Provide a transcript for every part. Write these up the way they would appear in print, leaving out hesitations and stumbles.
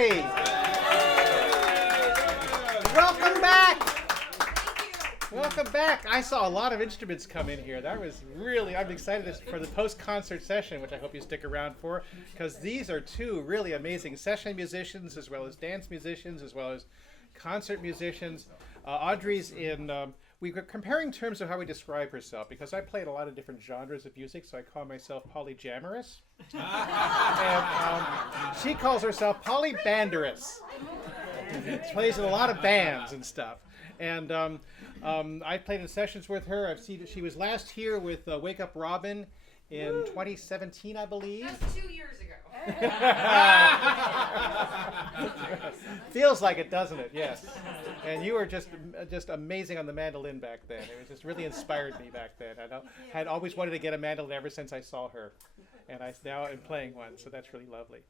everybody. Welcome back. Welcome back. I saw a lot of instruments come in here. That was really, I'm excited for the post-concert session, which I hope you stick around for, because these are two really amazing session musicians, as well as dance musicians, as well as concert musicians. Audrey's in, we were comparing terms of how we describe herself, because I played a lot of different genres of music, so I call myself polyjamorous. And she calls herself polybanderous. Plays in a lot of bands and stuff. And I played in sessions with her. I've seen she was last here with Wake Up Robin in 2017, I believe. That's 2 years ago. Feels like it, doesn't it? Yes. And you were just amazing on the mandolin back then. It was just really inspired me back then. I had always wanted to get a mandolin ever since I saw her, and I now am playing one. So that's really lovely.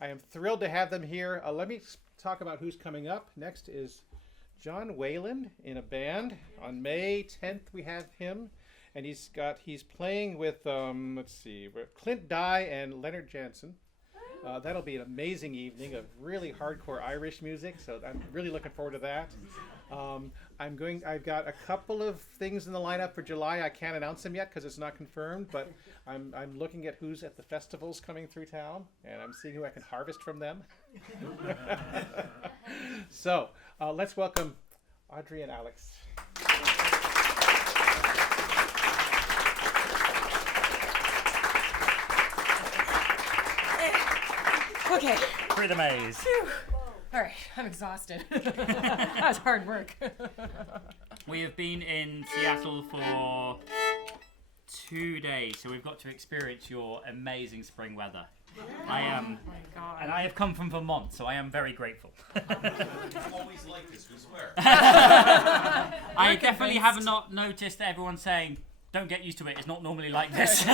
I am thrilled to have them here. Let me talk about who's coming up. Next is John Whalen in a band. On May 10th we have him, and he's playing with Clint Dye and Leonard Jansen. That'll be an amazing evening of really hardcore Irish music, so I'm really looking forward to that. I've got a couple of things in the lineup for July. I can't announce them yet because it's not confirmed, but I'm looking at who's at the festivals coming through town, and I'm seeing who I can harvest from them. So let's welcome Audrey and Alex. Okay. Through the maze. Whew. All right, I'm exhausted. That was hard work. We have been in Seattle for 2 days, so we've got to experience your amazing spring weather. I am, oh my God. and I have come from Vermont, so I am very grateful. Always like this, we swear. I definitely have not noticed that everyone's saying, don't get used to it, it's not normally like this.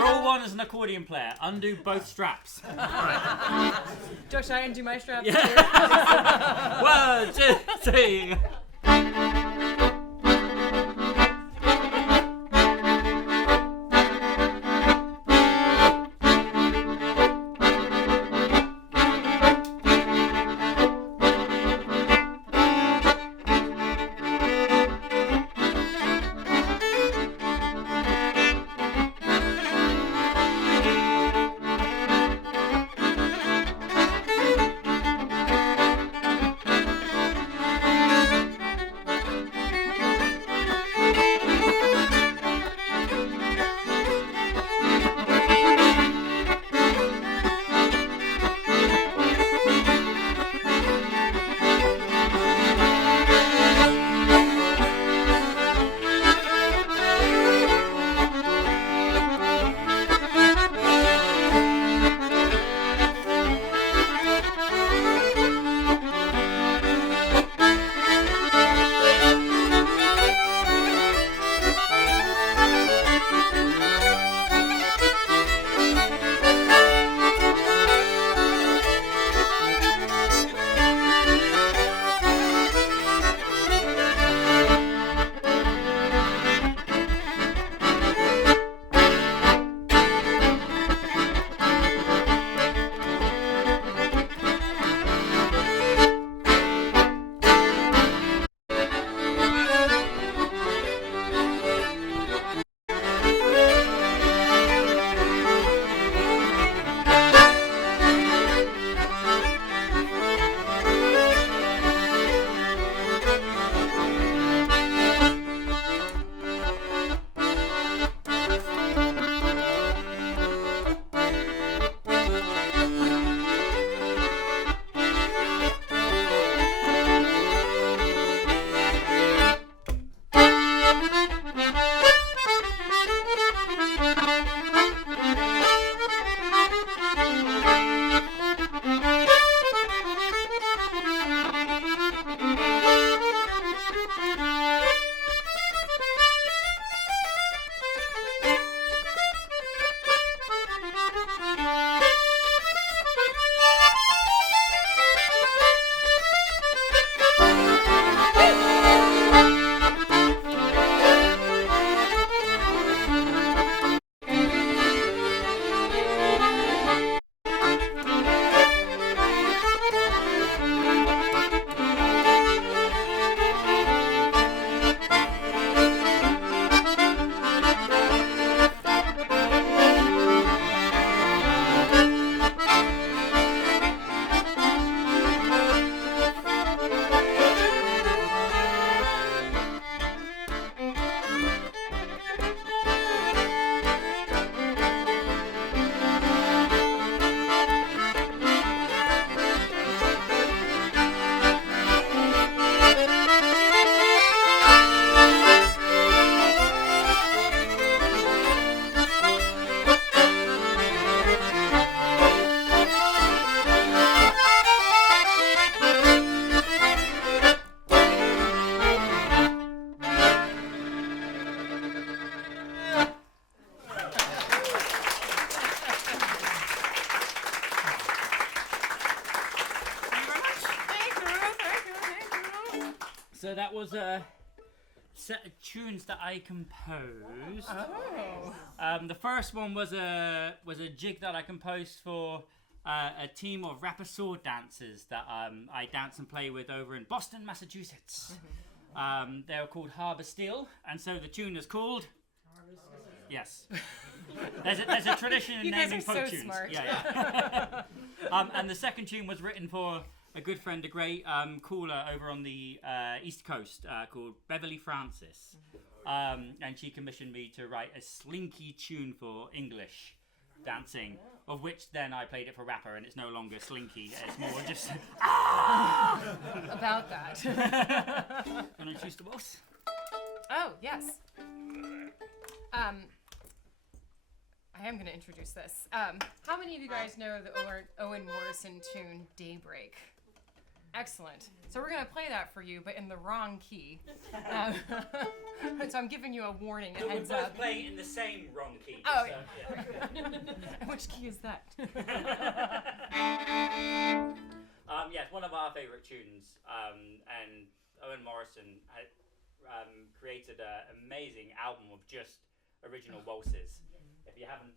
Roll one as an accordion player. Undo both straps. Should I undo my straps? Yeah. 1, 2, 3. So that was a set of tunes that I composed. Oh. The first one was a jig that I composed for a team of rapper sword dancers that I dance and play with over in Boston, Massachusetts. They were called Harbour Steel, and so the tune is called. Yes. There's a tradition in You guys naming are folk so tunes. smart. Yeah. And the second tune was written for a good friend, a great caller over on the East Coast called Beverly Francis. And she commissioned me to write a slinky tune for English dancing, of which then I played it for rapper, and it's no longer slinky. It's more just About that. Can I introduce the boss? Oh, yes. I am going to introduce this. How many of you guys know the Owen Morrison tune Daybreak? Excellent. So we're going to play that for you, but in the wrong key. So I'm giving you a warning, a So we're heads both up. playing in the same wrong key. Oh, so, yeah. Which key is that? Yeah, it's one of our favourite tunes, and Owen Morrison had created an amazing album of just original waltzes. If you haven't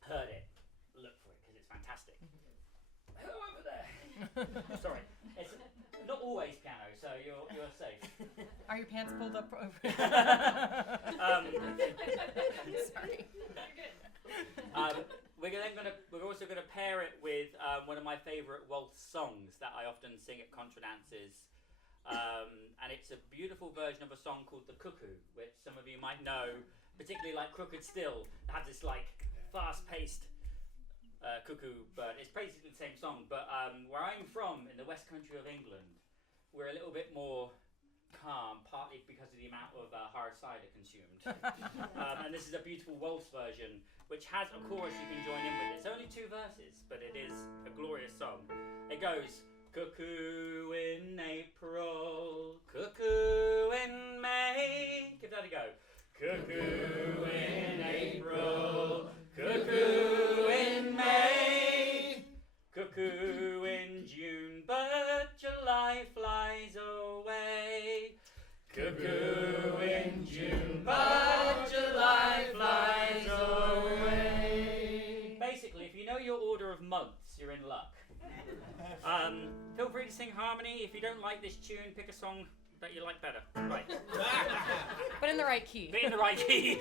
heard it, look for it because it's fantastic. Who over there? Sorry, it's not always piano, so you're safe. Are your pants pulled up over? Sorry. We're also gonna pair it with one of my favourite waltz songs that I often sing at contra dances, and it's a beautiful version of a song called "The Cuckoo," which some of you might know, particularly like "Crooked Still." It has this like fast-paced cuckoo bird. It's basically the same song, but where I'm from in the West Country of England, we're a little bit more calm, partly because of the amount of hard cider consumed. And this is a beautiful waltz version, which has a chorus you can join in with. It's only 2 verses, but it is a glorious song. It goes, cuckoo in April, cuckoo in May. Give that a go. Cuckoo in April, cuckoo in May, cuckoo in June, but July flies away. Cuckoo in June, but July flies away. Basically, if you know your order of months, you're in luck. Feel free to sing harmony. If you don't like this tune, pick a song that you like better. Right. But in the right key. Be in the right key.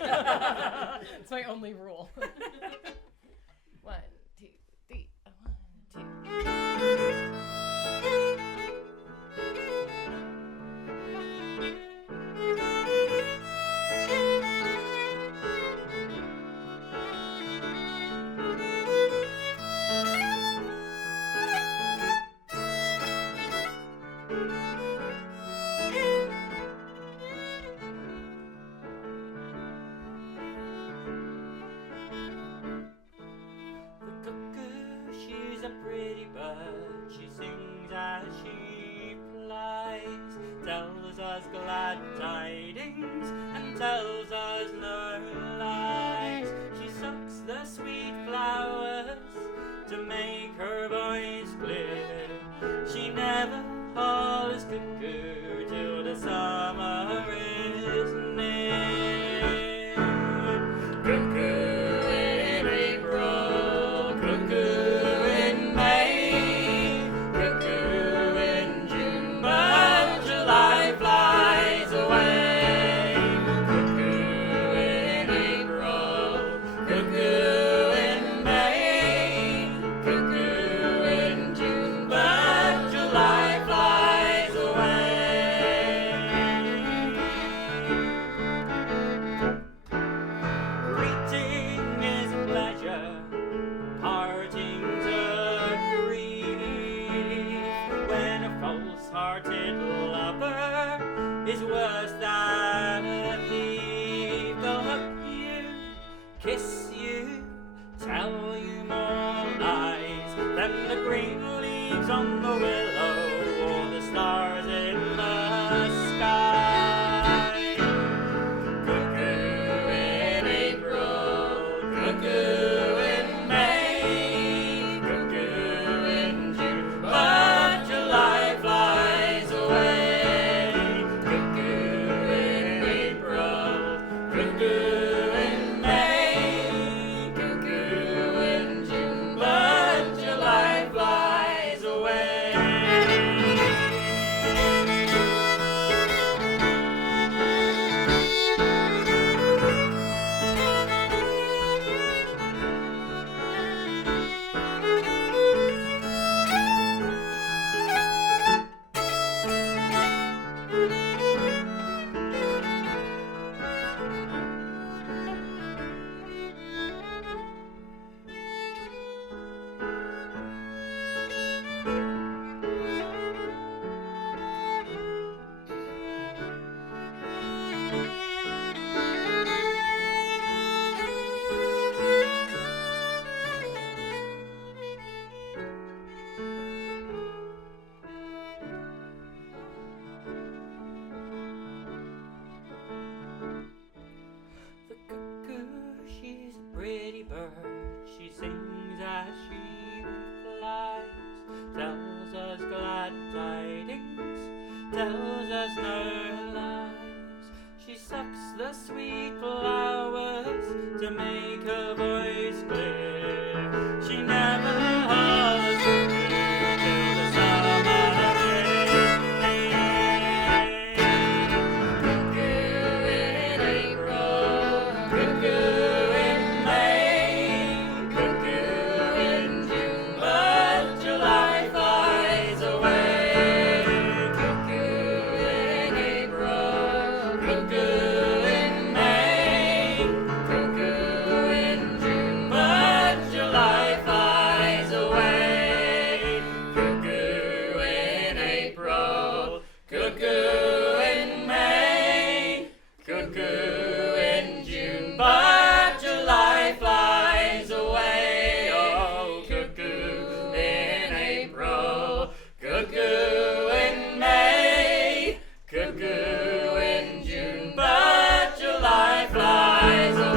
It's my only rule. 1, 2, 3. 1, 2. Glad tidings and tells us no lies. She sucks the sweet flowers to make her voice clear. She never hollers cuckoo till the summer is near. Cuckoo in April, cuckoo in May, cuckoo in June, but July flies away. Cuckoo in April, cuckoo in May, cuckoo in June, but July flies away. glad tidings, tells us no lies. She sucks the sweet flowers to make her voice clear. She never hollers cuckoo till the summer rain. Cuckoo in April, cuckoo in May, cuckoo in June, but July flies away. Cuckoo in April, cuckoo in May, cuckoo in June, but July flies away. Cuckoo in April, cuckoo in May, cuckoo in June, but July flies away. Oh, cuckoo in April, cuckoo in May, cuckoo in June, but July flies away.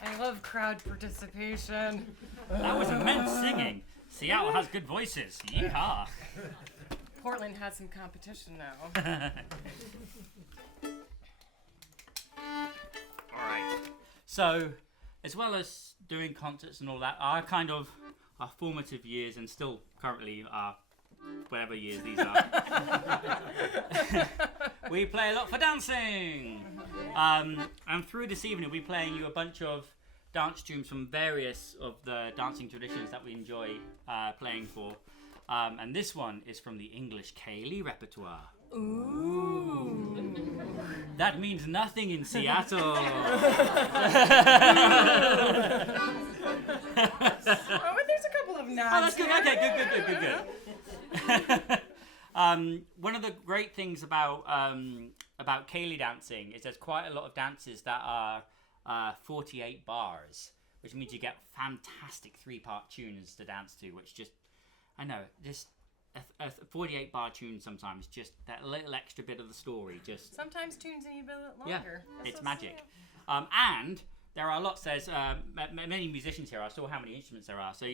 I love crowd participation. That was immense singing. Seattle has good voices. Yeehaw. Portland has some competition now. All right. So, as well as doing concerts and all that, our formative years, and still currently are whatever years these are, we play a lot for dancing. And through this evening, we're playing you a bunch of dance tunes from various of the dancing traditions that we enjoy playing for. And this one is from the English Ceilidh repertoire. Ooh. That means nothing in Seattle. Oh, but there's a couple of nods. Oh, that's good. here. Okay, good. One of the great things about Ceilidh dancing is there's quite a lot of dances that are 48 bars, which means you get fantastic 3-part tunes to dance to, which just a 48 bar tune sometimes, just that little extra bit of the story, just Sometimes tunes need a bit longer. yeah, That's it's so magic. sad. And there are lots. There's many musicians here. I saw how many instruments there are. So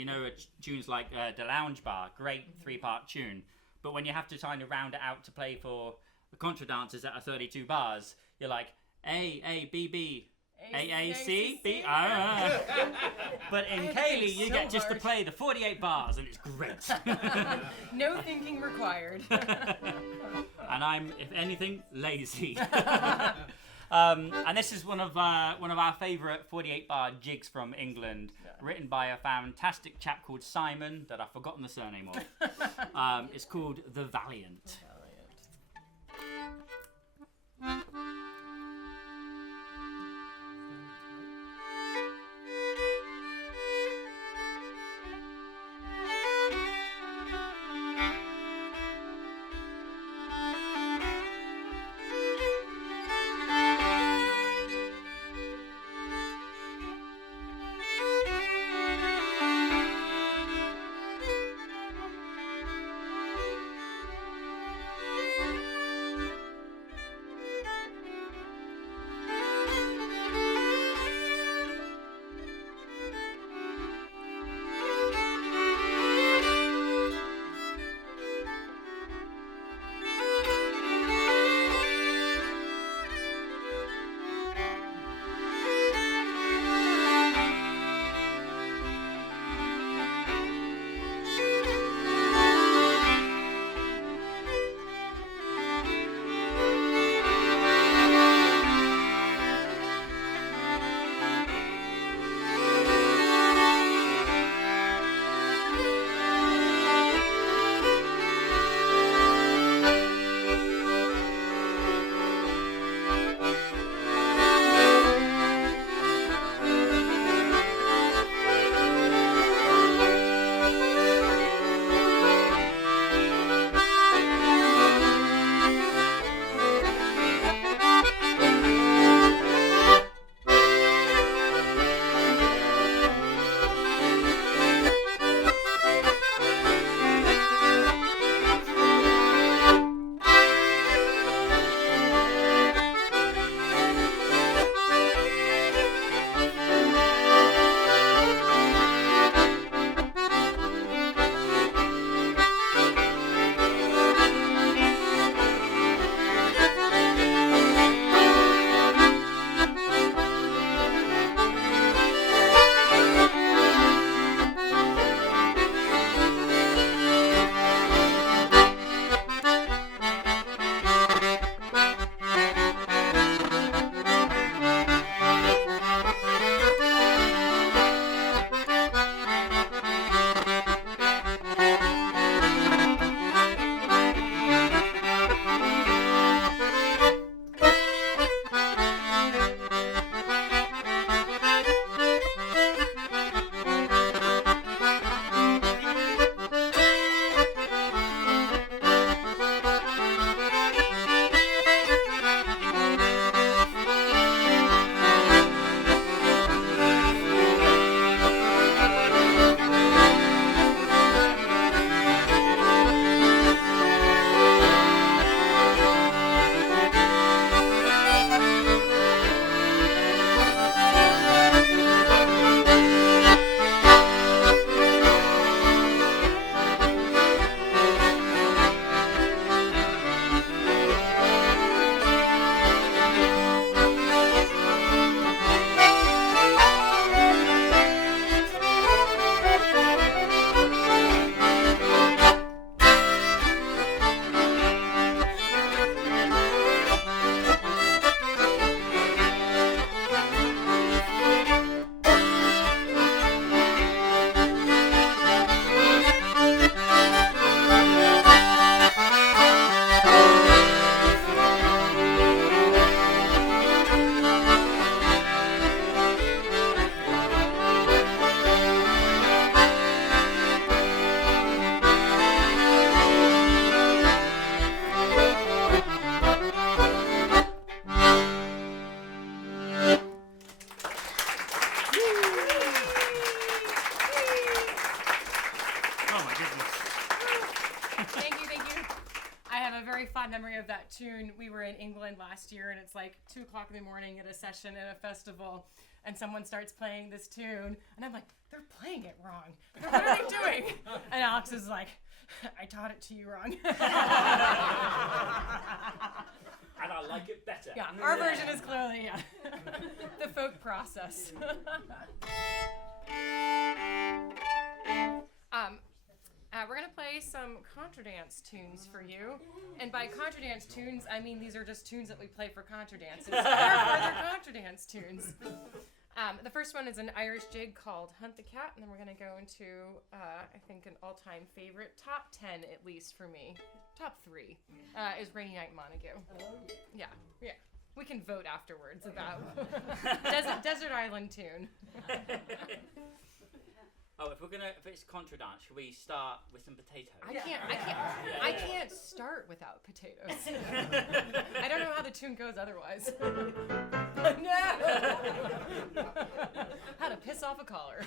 tunes like the Lounge Bar, great 3-part tune. But when you have to kind of round it out to play for the contra dancers that are 32 bars, you're like A B B. A-A-C-B. But in I had to think Ceilidh, you so get just to hard. play the 48 bars, and it's great. No thinking required. And I'm, if anything, lazy. And this is one of our favourite 48-bar jigs from England, written by a fantastic chap called Simon, that I've forgotten the surname of. It's called The Valiant. England last year, and it's like 2 o'clock in the morning at a session at a festival, and someone starts playing this tune, and I'm like, they're playing it wrong. What are they doing? And Alex is like, I taught it to you wrong. And I like it better. Yeah, our version is clearly the folk process. We're gonna play some contradance tunes for you, and by contradance tunes, I mean these are just tunes that we play for contradances. Therefore, they're contradance tunes. The first one is an Irish jig called Hunt the Cat, and then we're gonna go into I think an all-time favorite, top 10 at least for me, top 3 is Rainy Night Montague. Yeah. We can vote afterwards about desert island tune. Oh, if it's contradance, should we start with some potatoes? I can't start without potatoes. I don't know how the tune goes otherwise. No! How to piss off a caller.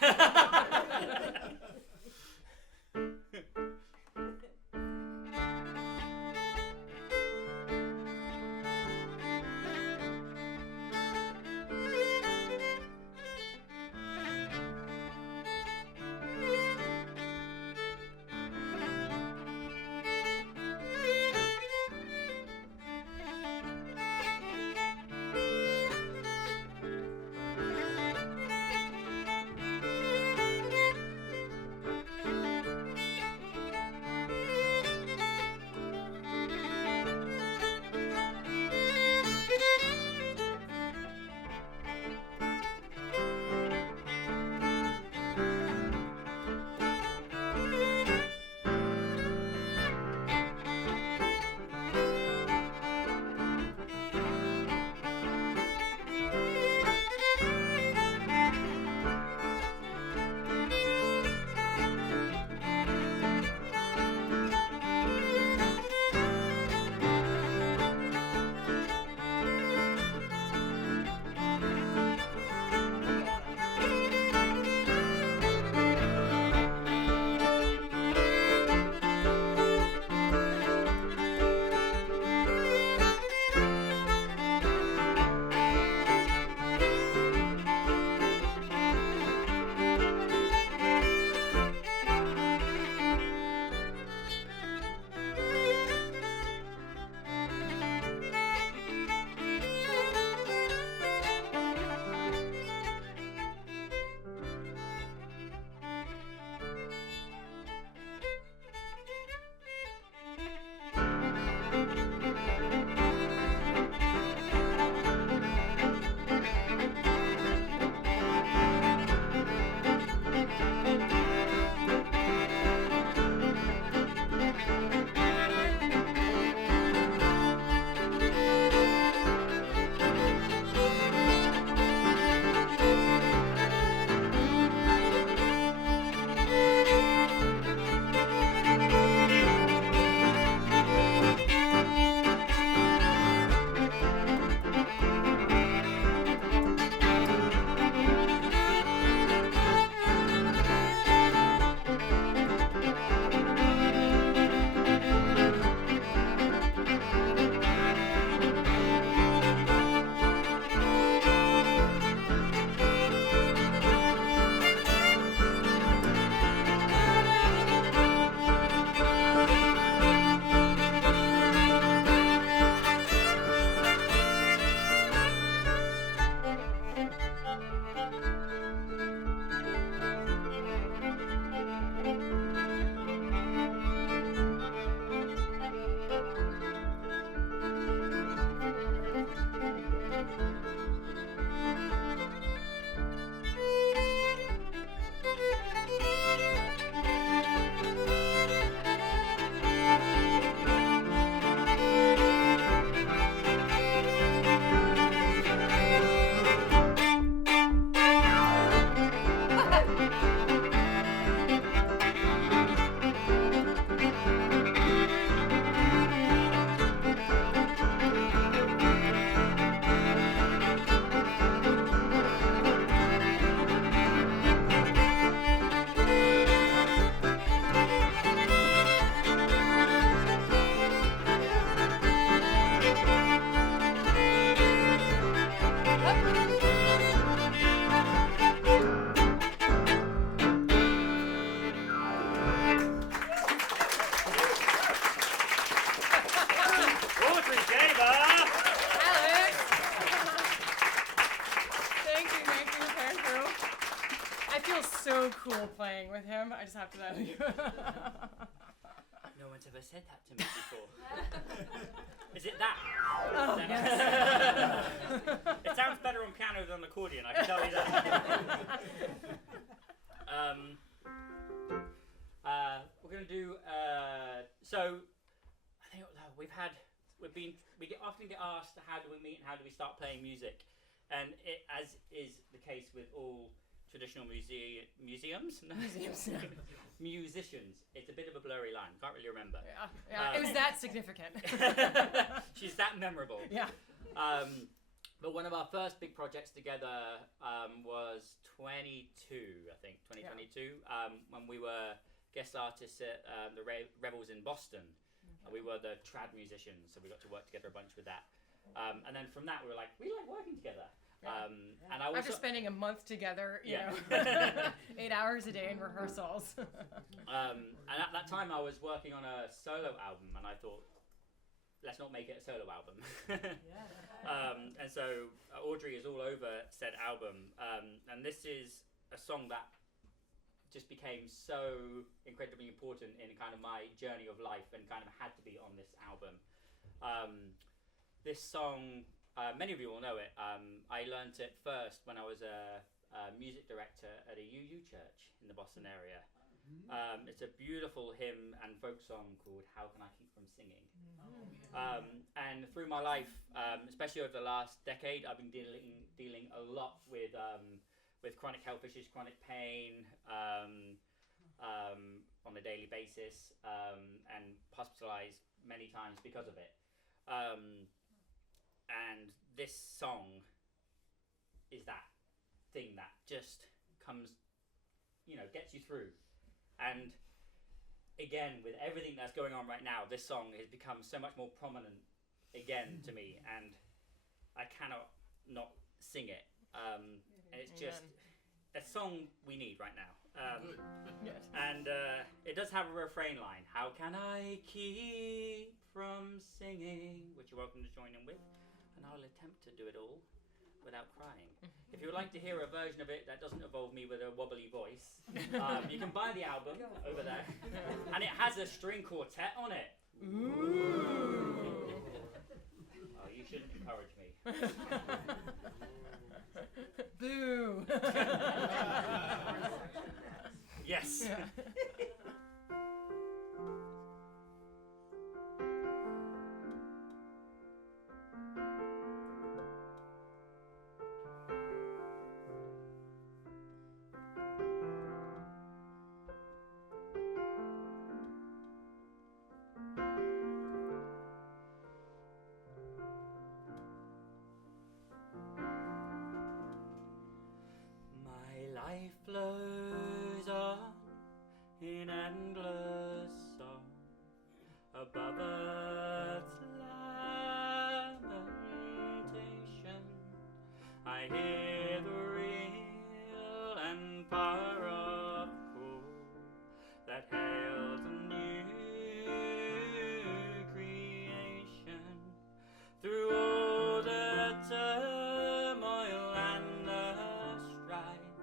so cool playing with him. I just have to tell you. No one's ever said that to me before. Is it that? Oh, Is that- yes. It sounds better on piano than accordion, I can tell you that. We're going to do, so I think we often get asked how do we meet and how do we start playing music, and it, as is the case with all traditional museums, musicians, it's a bit of a blurry line. Can't really remember. Yeah, it was that significant. She's that memorable. Yeah. But one of our first big projects together was 2022, when we were guest artists at the Revels in Boston. We were the trad musicians, so we got to work together a bunch with that. And then from that, we were like, we like working together. And I After spending a month together, you know, 8 hours a day in rehearsals. And at that time, I was working on a solo album, and I thought, let's not make it a solo album. And so Audrey is all over said album, and this is a song that just became so incredibly important in kind of my journey of life and kind of had to be on this album. This song, many of you will know it. I learnt it first when I was a music director at a UU church in the Boston area. It's a beautiful hymn and folk song called How Can I Keep From Singing? And through my life, especially over the last decade, I've been dealing a lot with chronic health issues, chronic pain on a daily basis, and hospitalized many times because of it. And this song is that thing that just comes, gets you through. And again, with everything that's going on right now, this song has become so much more prominent again to me, and I cannot not sing it. And it's just a song we need right now. And it does have a refrain line. How can I keep from singing? Which you're welcome to join in with. And I'll attempt to do it all without crying. If you would like to hear a version of it that doesn't involve me with a wobbly voice, you can buy the album over there. And it has a string quartet on it. Ooh. Oh, you shouldn't encourage me. Boo. Yes. Yeah. Life flows on in endless song above earth's lamentation. I hear the real and powerful that hails a new creation through all the turmoil and the strife.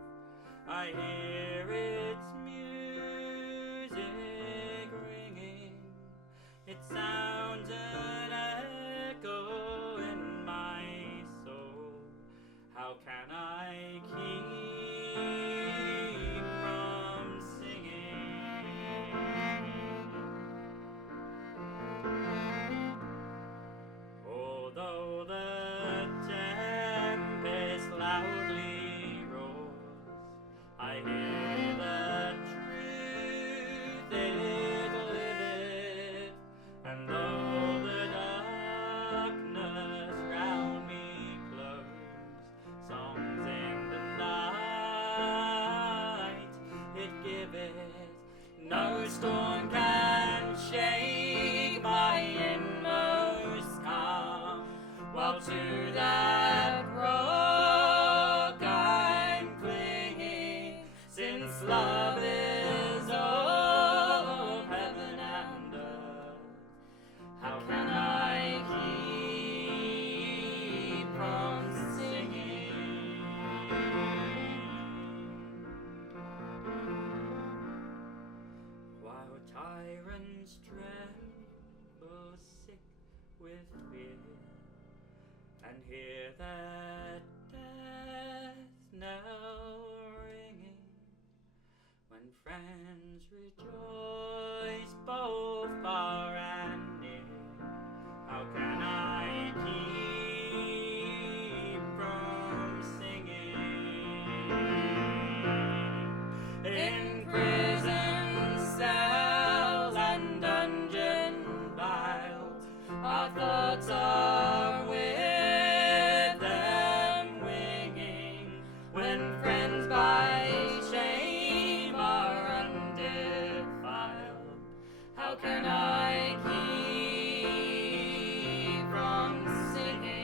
I hear its music ringing. It sounds an echo in my soul. How can with fear and hear that death knell ringing when friends rejoice both far and near. How can I keep from singing? In prison cells and dungeon viles, our thoughts are with them winging, when friends by shame are undefiled. How can I keep from singing?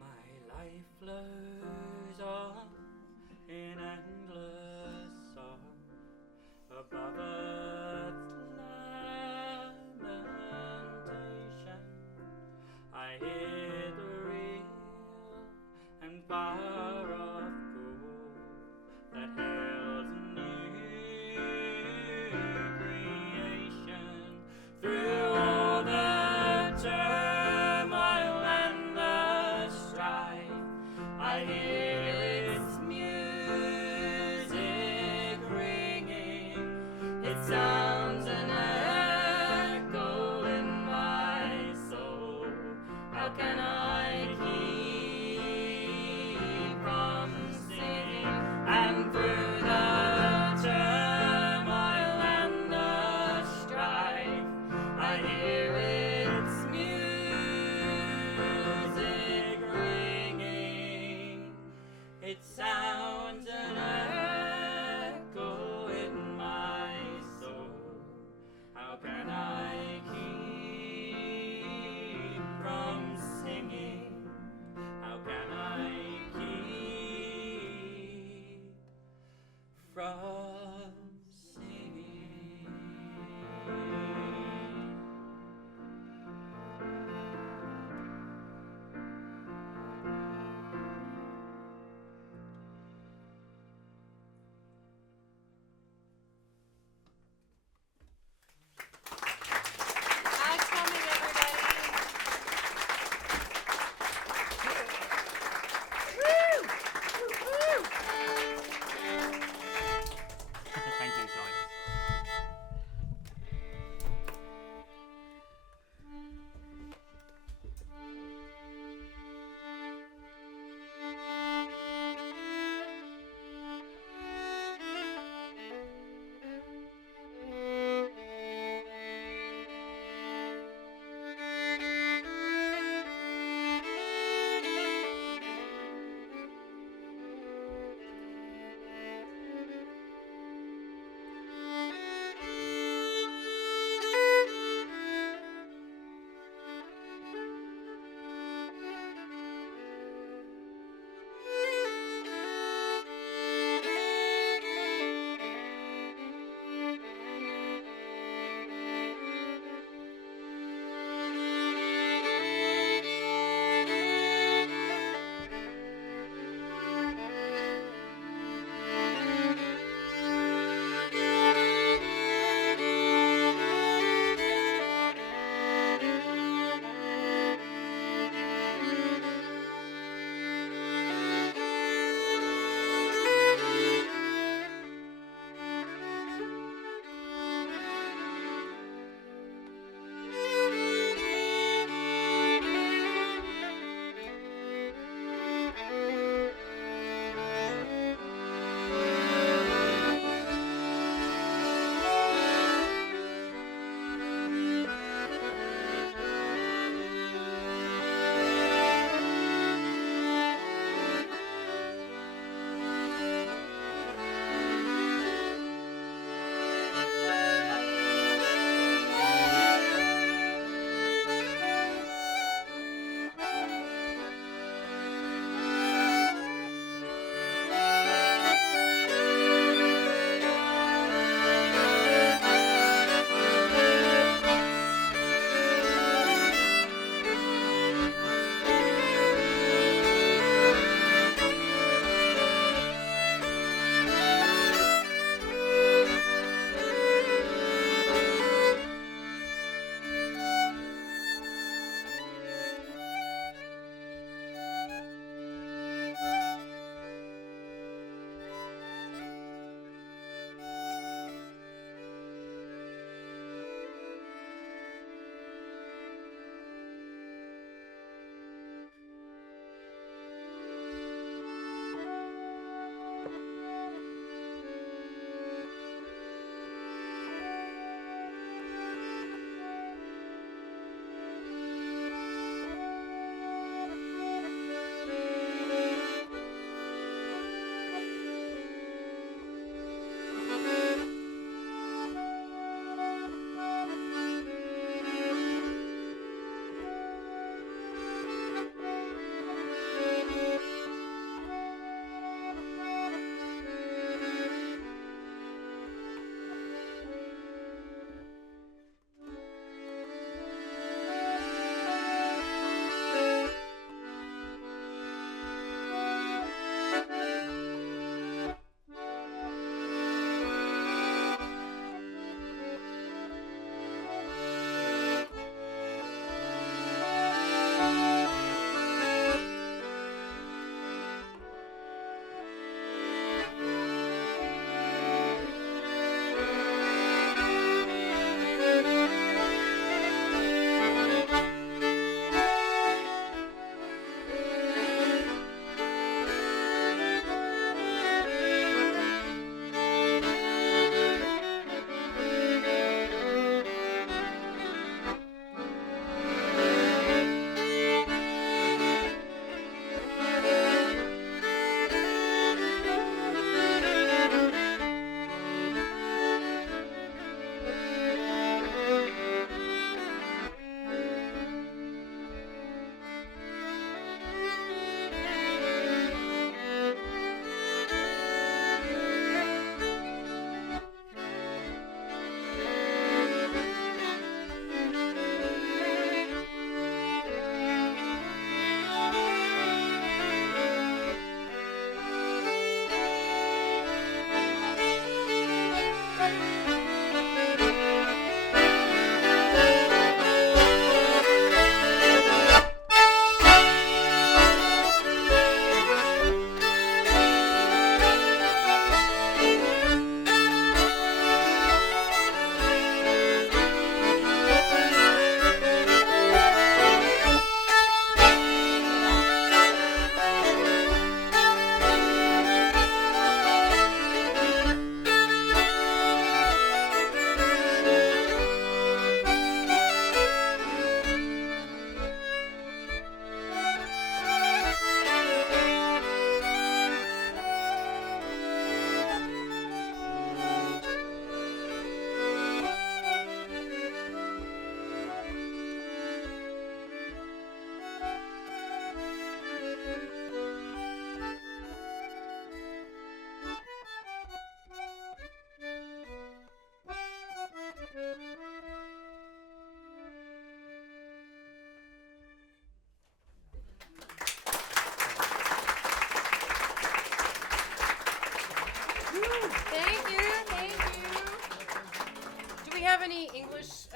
My life flows on in endless song above earth's lamentation. I hear the real and far off call that hails a new creation. Through all the turmoil and the strife, I hear its music ringing. It sounds an echo in my soul. How can I keep from singing? And through the turmoil and the strife, I hear its music ringing. It sounds an echo in my soul. How can I keep from singing? How can I keep from singing? Nice coming, everybody. Thank you, thank you. Do we have any English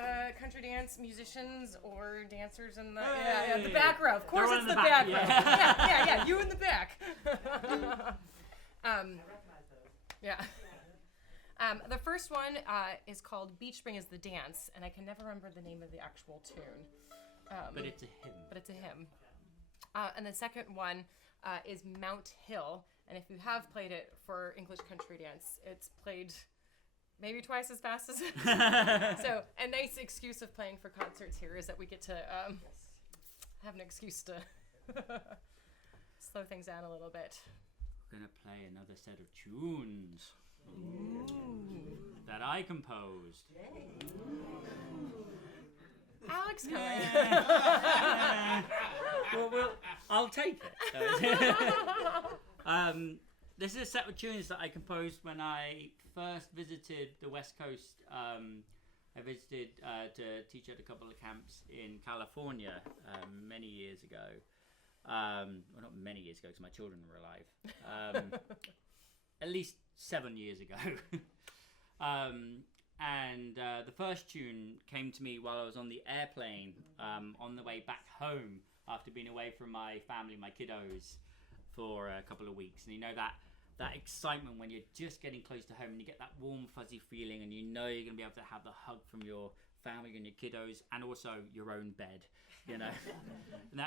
country dance musicians or dancers in the the back row? Of course, They're it's in the the back back, row. yeah. Yeah. You in the back. Yeah. The first one is called Beach Spring is the Dance, and I can never remember the name of the actual tune. But it's a hymn. But it's a hymn. And the second one is Mount Hill, and if you have played it for English country dance, it's played maybe twice as fast as it. So a nice excuse of playing for concerts here is that we get to have an excuse to slow things down a little bit. We're gonna play another set of tunes that I composed. Alex coming. Well, I'll take it. This is a set of tunes that I composed when I first visited the West Coast. I visited to teach at a couple of camps in California many years ago. Well, not many years ago because my children were alive. At least 7 years ago. And the first tune came to me while I was on the airplane on the way back home after being away from my family, my kiddos, for a couple of weeks. And you know that excitement when you're just getting close to home and you get that warm, fuzzy feeling and you know you're going to be able to have the hug from your family and your kiddos and also your own bed, you know.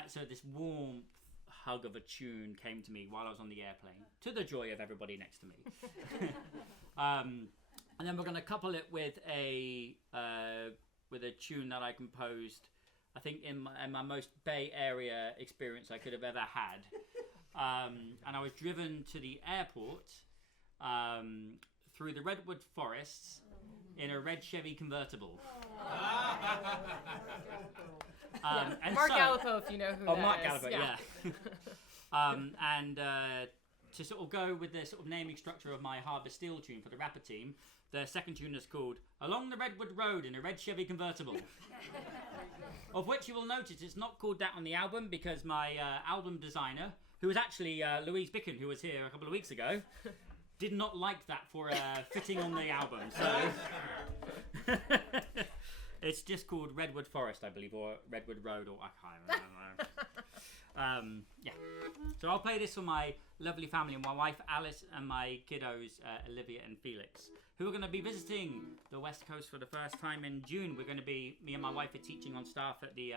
So this warm hug of a tune came to me while I was on the airplane, to the joy of everybody next to me. And then we're going to couple it with a tune that I composed, I think in my most Bay Area experience I could have ever had. And I was driven to the airport through the redwood forests in a red Chevy convertible. And Mark so, Gallipo, if you know who that is. Mark Gallipo, yeah. And to sort of go with the sort of naming structure of my Harbour Steel tune for the rapper team, the second tune is called Along the Redwood Road in a Red Chevy Convertible. Of which you will notice it's not called that on the album because my album designer, who was actually Louise Bicken, who was here a couple of weeks ago, did not like that for fitting on the album. So it's just called Redwood Forest, I believe, or Redwood Road, or I can't remember. Yeah. So I'll play this for my lovely family and my wife Alice and my kiddos Olivia and Felix, who are going to be visiting the West Coast for the first time in June. We're going to be, me and my wife are teaching on staff at the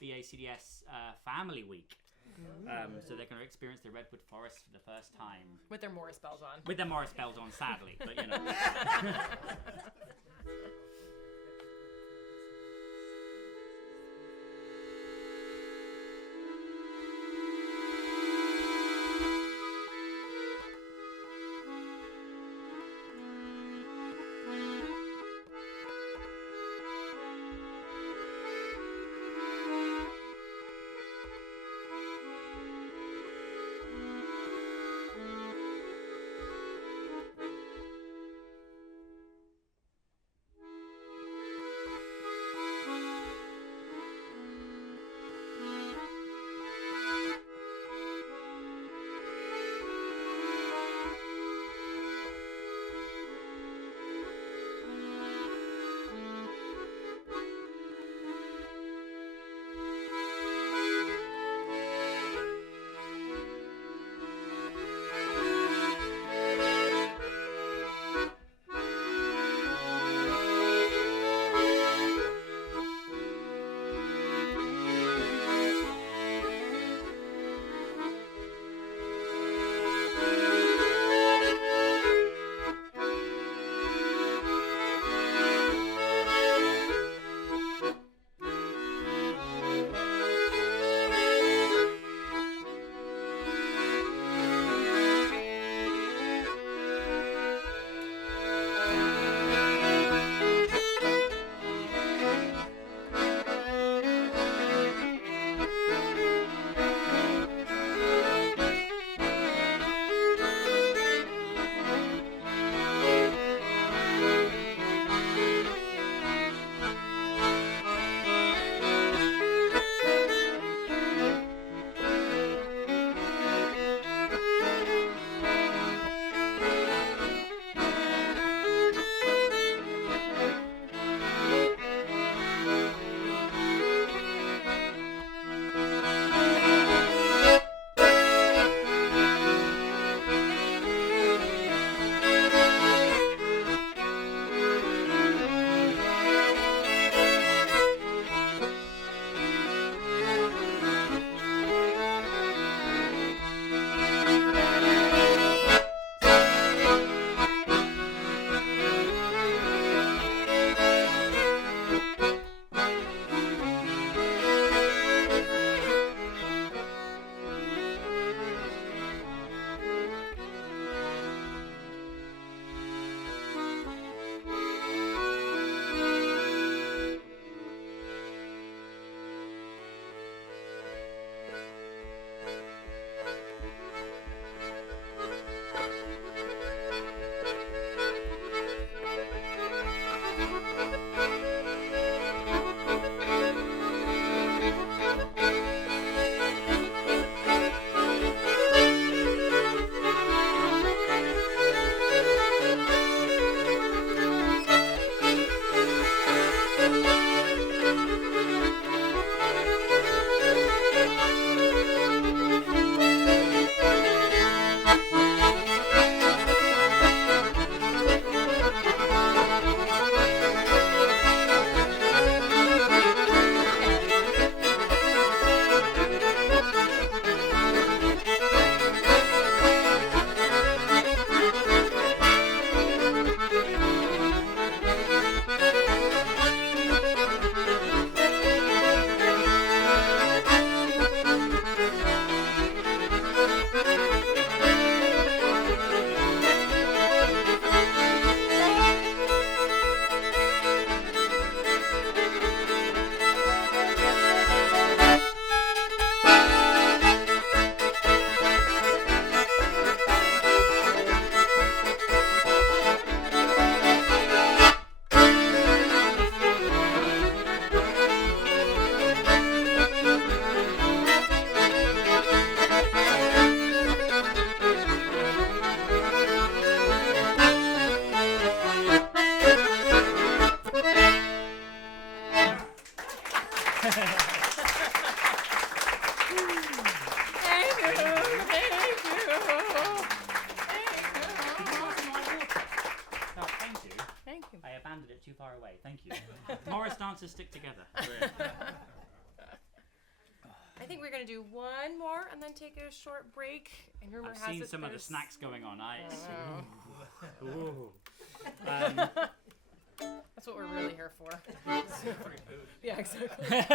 BACDS Family Week. So they're going to experience the Redwood Forest for the first time. With their Morris bells on. With their Morris bells on, sadly, but you know. Thank you. Morris dancers stick together. I think we're gonna do one more and then take a short break. And rumor I've has seen it some of the there's- snacks going on. Ooh. That's what we're really here for. Yeah, exactly.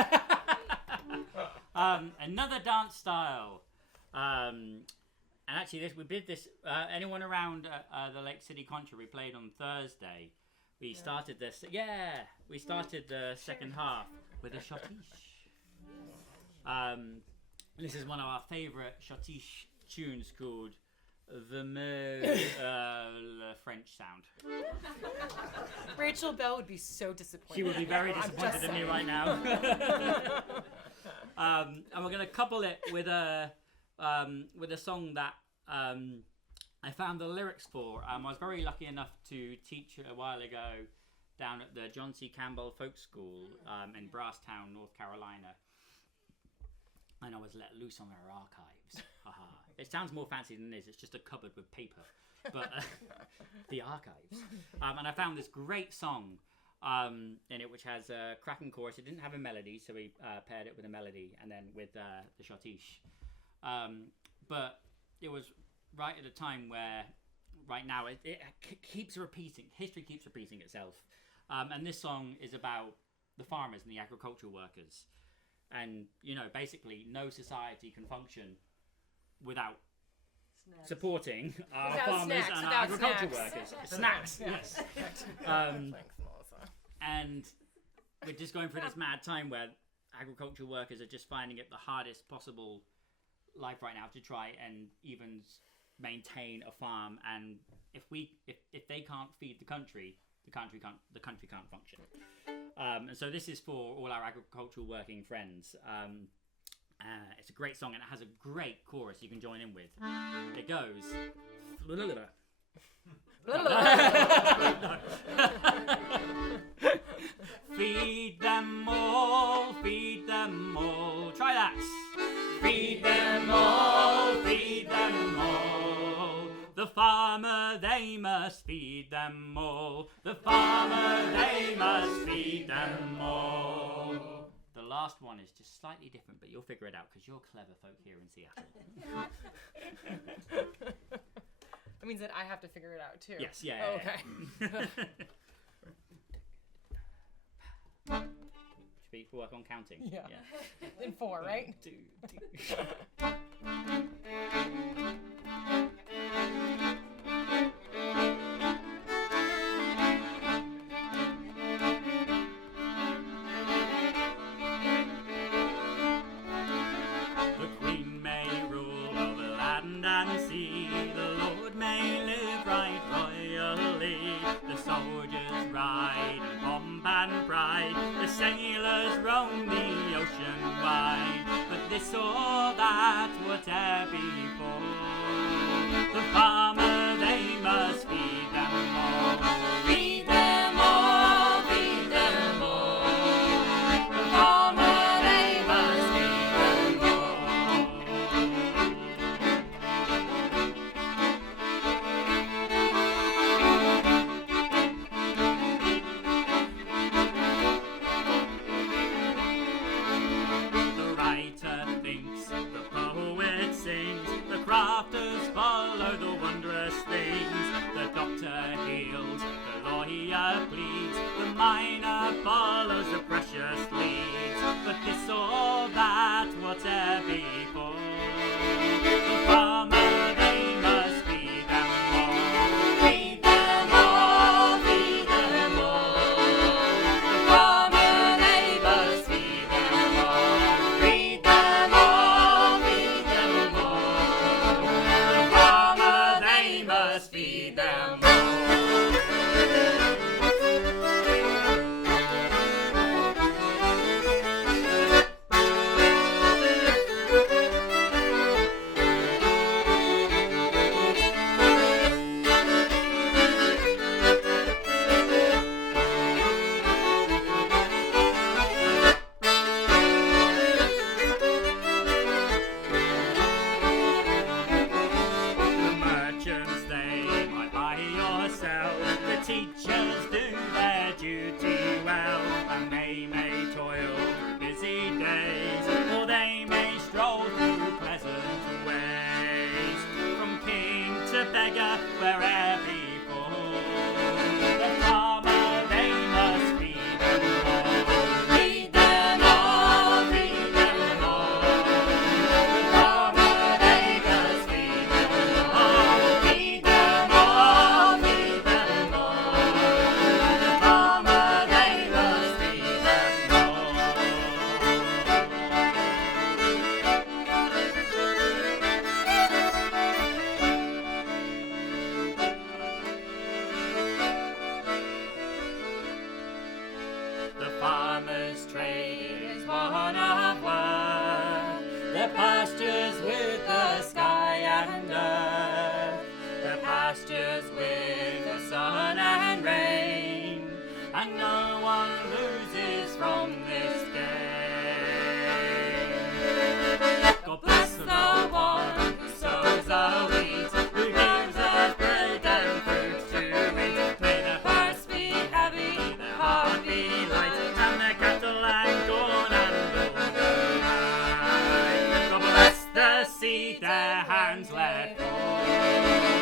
Another dance style. And actually, we did this. Anyone around the Lake City Contra? We played on Thursday. We started this. Yeah, we started the second half with a schottische. This is one of our favourite schottische tunes called the French sound. Rachel Bell would be so disappointed. She would be very disappointed in me right now. And we're going to couple it with a song that I found the lyrics for. I was very lucky enough to teach a while ago down at the John C. Campbell Folk School in Brasstown, North Carolina. And I was let loose on their archives. It sounds more fancy than it is. It's just a cupboard with paper. But the archives. And I found this great song in it, which has a cracking chorus. It didn't have a melody, so we paired it with a melody and then with the schottische. But it was right at a time where, right now, it keeps repeating. History keeps repeating itself. And this song is about the farmers and the agricultural workers. And, basically, no society can function without supporting our Without farmers snacks, and our without agricultural snacks. workers. Snacks, yes. Thanks, Melissa. And we're just going through this mad time where agricultural workers are just finding it the hardest possible life right now to try and even maintain a farm. And if they can't feed the country can't function. And so this is for all our agricultural working friends. It's a great song and it has a great chorus you can join in with. It goes. Feed them all, feed them all. Try that. Feed them all, feed them all. The farmer, they must feed them all. The farmer, they must feed them all. The last one is just slightly different, but you'll figure it out because you're clever folk here in Seattle. That means that I have to figure it out too. Yes, yeah. Oh, yeah, okay. Should we work on counting? Yeah. In 4, right? 2, The Queen may rule over land and sea. The Lord may live right royally. The soldiers ride in pomp and pride. The sailors roam the ocean wide. But this or that, whate'er befall, the farmer, they must feed them all. Feed them all, feed them all. The farmer, they must feed them all. The writer thinks, the poet sings, the crafters follow the wondrous things. The doctor heals, the lawyer pleads, the miner follows the precious leads. But this or that, whatever befall, the farmer, they must feed them all. Feed them all, feed them all. The farmer, they must feed them all. Feed them all, feed them all. The farmer, they must feed them all. The merchants, they might buy or sell. The teachers do their duty well. this trade is one of worth. The pastures with the sky and earth, the pastures with the sun and rain, and no one loses from this game. God bless the one who sows the wheat, who gives us bread and fruit to eat. May the purse be heavy, the heart be light, and the cattle and corn and all go right. God bless the seed their hands let fall.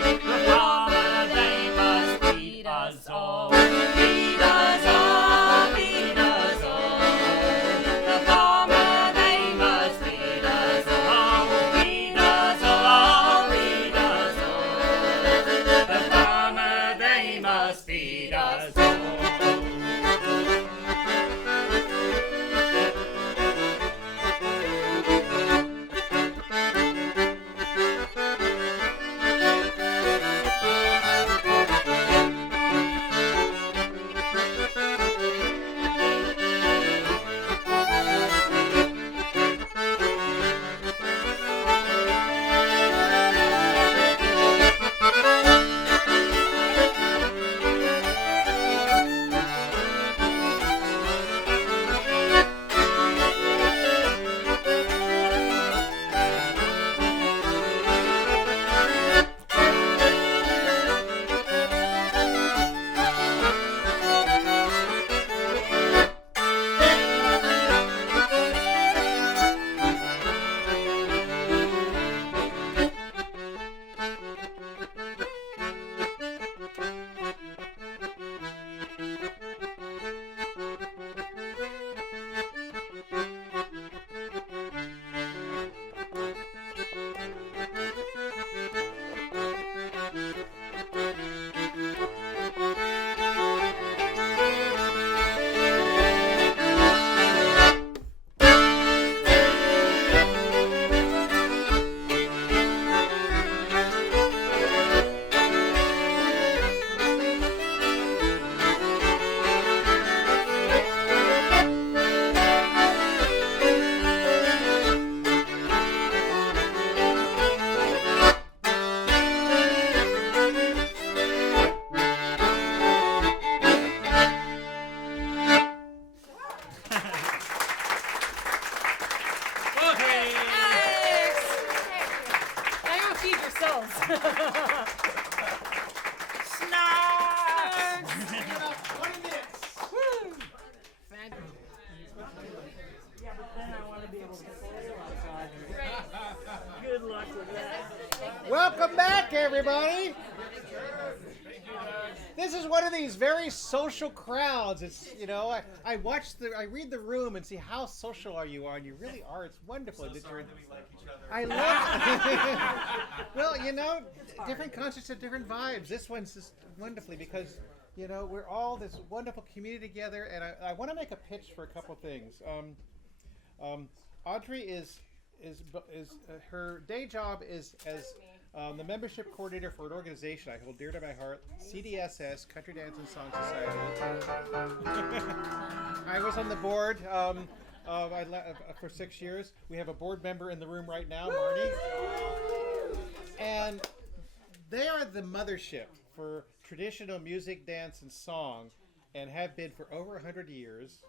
The farmer, they must feed us all. Feed us all, feed us all. The farmer, they must feed us all. Feed us all, feed us all. The farmer, they must feed us all. Welcome back, everybody. This is one of these very social crowds. It's, you know, I read the room and see how social you are, and you really are. It's wonderful. So sorry that we like each other. I love Well, you know, different concerts have different vibes. This one's just wonderfully because, you know, we're all this wonderful community together, and I want to make a pitch for a couple things. Audrey is her day job is as the membership coordinator for an organization I hold dear to my heart, CDSS, Country Dance and Song Society. I was on the board for 6 years. We have a board member in the room right now, Marty. And they are the mothership for traditional music, dance, and song, and have been for over 100 years.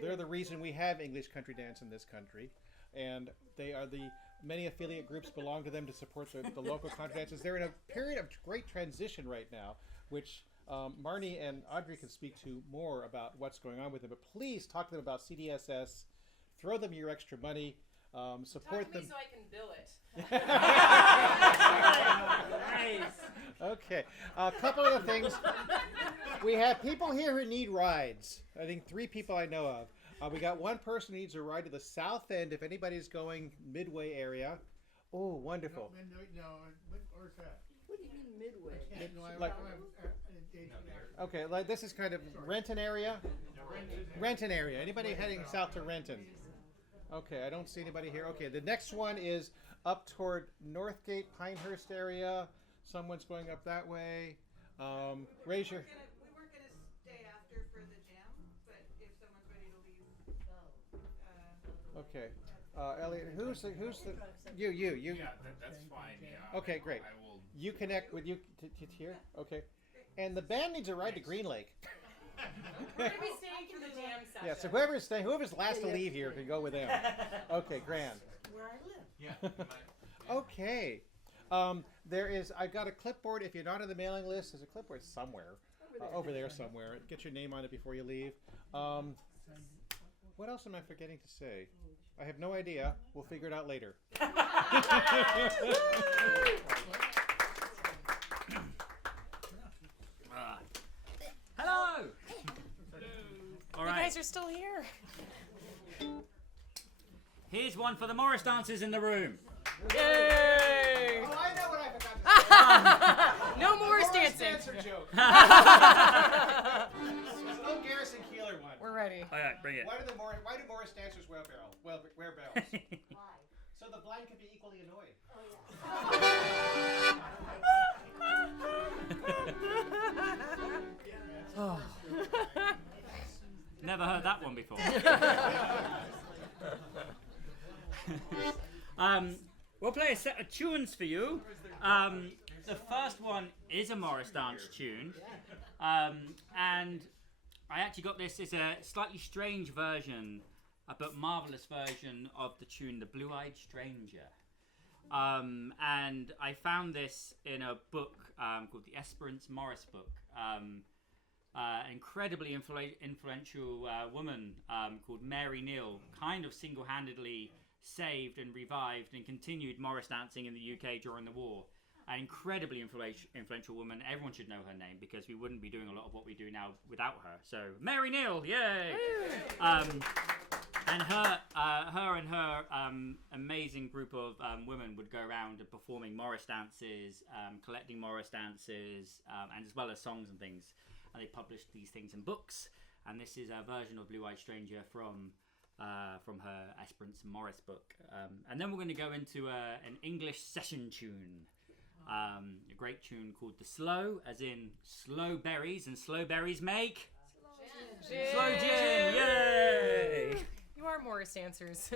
They're the reason we have English country dance in this country. And they are many affiliate groups belong to them to support the local country dances. They're in a period of great transition right now, which Marnie and Audrey can speak to more about what's going on with them. But please talk to them about CDSS. Throw them your extra money. Support them. Talk to me so I can bill it. Nice. Okay. A couple of the things. We have people here who need rides. I think 3 people I know of. We got one person who needs a ride to the south end if anybody's going Midway area. Oh, wonderful. Where's that? What do you mean midway? Okay, like this is kind of Renton area. Renton area. Anybody heading south to Renton? Okay, I don't see anybody here. Okay, the next one is up toward Northgate, Pinehurst area. Someone's going up that way. Raise your. We weren't gonna stay after for the jam, but if someone's ready to leave Okay. Elliot, who's the you? Yeah, that's fine. Yeah. Okay, great. I will. You connect with you to here. Okay. And the band needs a ride to Green Lake. We're gonna be staying for the jam session. Yeah. So whoever's last to leave here can go with them. Okay. Grand. Where I live. Yeah. Okay. I've got a clipboard. If you're not on the mailing list, there's a clipboard somewhere. Over there somewhere. Get your name on it before you leave. What else am I forgetting to say? I have no idea. We'll figure it out later. Hello! All You right, guys are still here. here's one for the Morris dancers in the room. Yay! Oh, I know what I forgot to say. No Morris dancing. Dancer joke. It's an old Garrison Keeler one. We're ready. All right, bring it. Why do Morris dancers wear bells? So the blind can be equally annoyed. Never heard that one before. We'll play a set of tunes for you. The first one is a Morris dance tune, and I actually got this as a slightly strange version, but marvelous version of the tune "The Blue-Eyed Stranger." And I found this in a book called the Esperance Morris book. An incredibly influential woman called Mary Neal kind of single-handedly saved and revived and continued Morris dancing in the UK during the war. An incredibly influential woman. Everyone should know her name because we wouldn't be doing a lot of what we do now without her. So Mary Neal, yay! And her and her amazing group of women would go around performing Morris dances, collecting Morris dances, and as well as songs and things. And they published these things in books. And this is a version of Blue-Eyed Stranger from her Esperance Morris book. And then we're going to go into an English session tune. A great tune called The Slow, as in slow berries, and slow berries make slow gin. Yay! You are Morris dancers.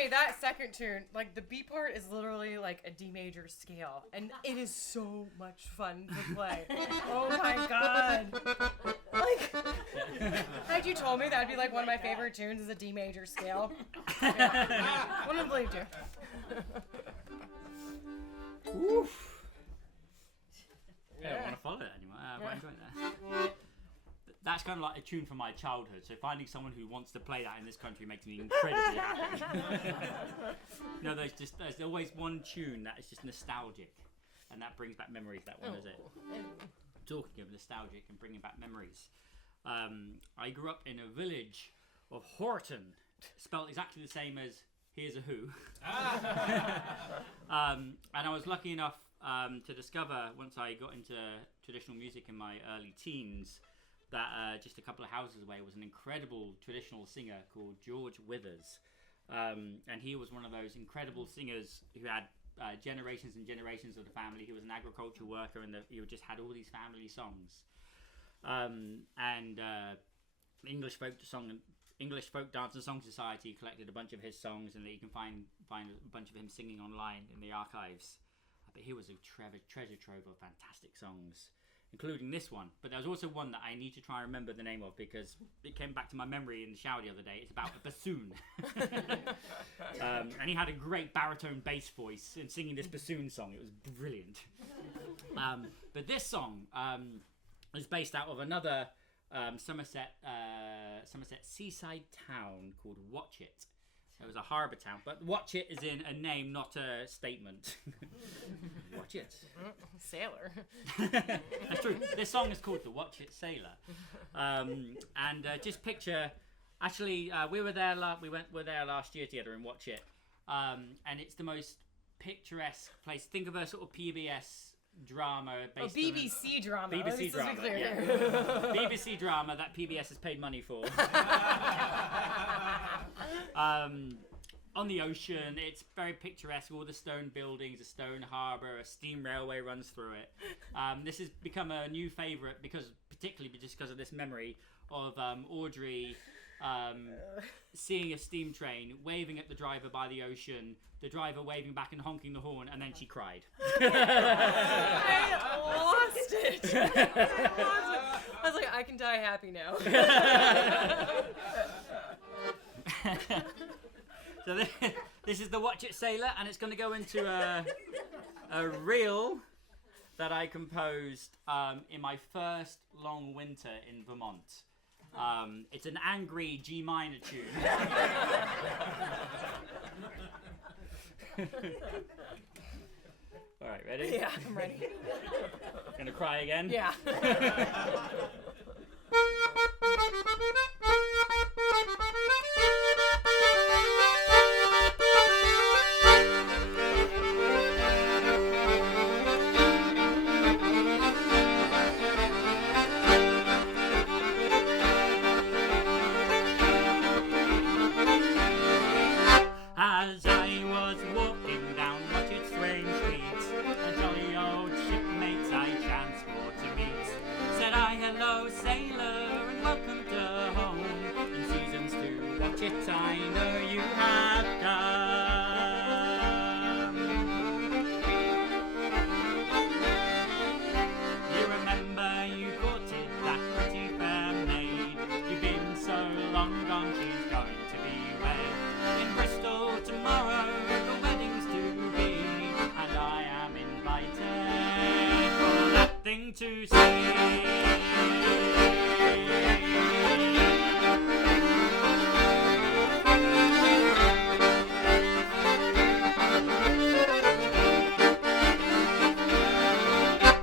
say that second tune, like the B part is literally like a D major scale, and it is so much fun to play. Oh my god! Like, had you told me that'd be like one of my favorite tunes is a D major scale, yeah. Wouldn't have believed you. Oof. I don't want to follow that anymore. But I enjoyed that. That's kind of like a tune from my childhood. So finding someone who wants to play that in this country makes me incredibly happy. No, there's always one tune that is just nostalgic, and that brings back memories. That one is it. Talking of nostalgic and bringing back memories, I grew up in a village of Horton, spelled exactly the same as Here's a Who. And I was lucky enough to discover, once I got into traditional music in my early teens, that just a couple of houses away was an incredible traditional singer called George Withers. And he was one of those incredible singers who had generations and generations of the family. He was an agricultural worker, and he just had all these family songs. English Folk Dance and Song Society collected a bunch of his songs, and that you can find a bunch of him singing online in the archives. But he was a treasure trove of fantastic songs, including this one. But there's also one that I need to try and remember the name of, because it came back to my memory in the shower the other day. It's about a bassoon. And he had a great baritone bass voice in singing this bassoon song. It was brilliant. But this song is based out of another Somerset seaside town called Watchet. It was a harbour town, but Watchet is in a name, not a statement. Watchet. Sailor. That's true. This song is called The Watchet Sailor. Just picture, actually, we were there last year together in Watchet, and it's the most picturesque place. Think of a sort of PBS drama based BBC drama. BBC drama. Yeah. BBC drama that PBS has paid money for. On the ocean, it's very picturesque. All the stone buildings, a stone harbour, a steam railway runs through it. This has become a new favourite particularly just because of this memory of Audrey seeing a steam train, waving at the driver by the ocean, the driver waving back and honking the horn, and then she cried. I lost it. I was like, I can die happy now. So this is the Watch It Sailor, and it's going to go into a reel that I composed in my first long winter in Vermont. It's an angry G minor tune. All right, ready? Yeah, I'm ready. Gonna cry again? Yeah. As I was walking down Watchet strange streets, a jolly old shipmate I chanced for to meet. Said I, hello sailor, and welcome to home. In seasons to watch it, I know you have come. You remember you courted that pretty fair maid. You've been so long gone, she's going to be wed. In Bristol tomorrow the wedding's to be, and I am invited for that thing to see.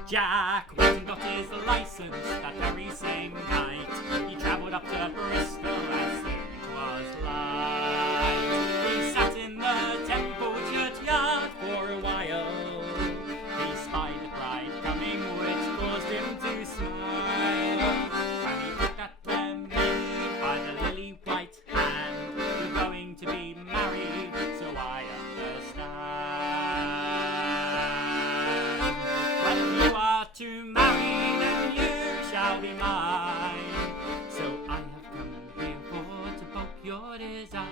Jack went and got his license that very same night. He travelled up to Bristol as soon it was light. He sat in the Temple churchyard for a while. He spied the bride coming, which caused him to smile. When he looked at the maid by the lily white hand, you're going to be married, so I understand. Well, if you are to marry, then you shall be mine. So I have come here for to poke your desire.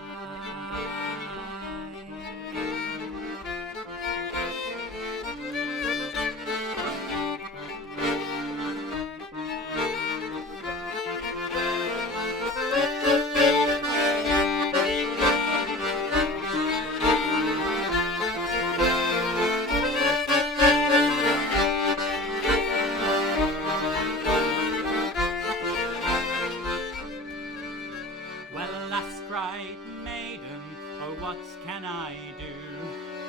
Alas, cried the maiden, oh, what can I do?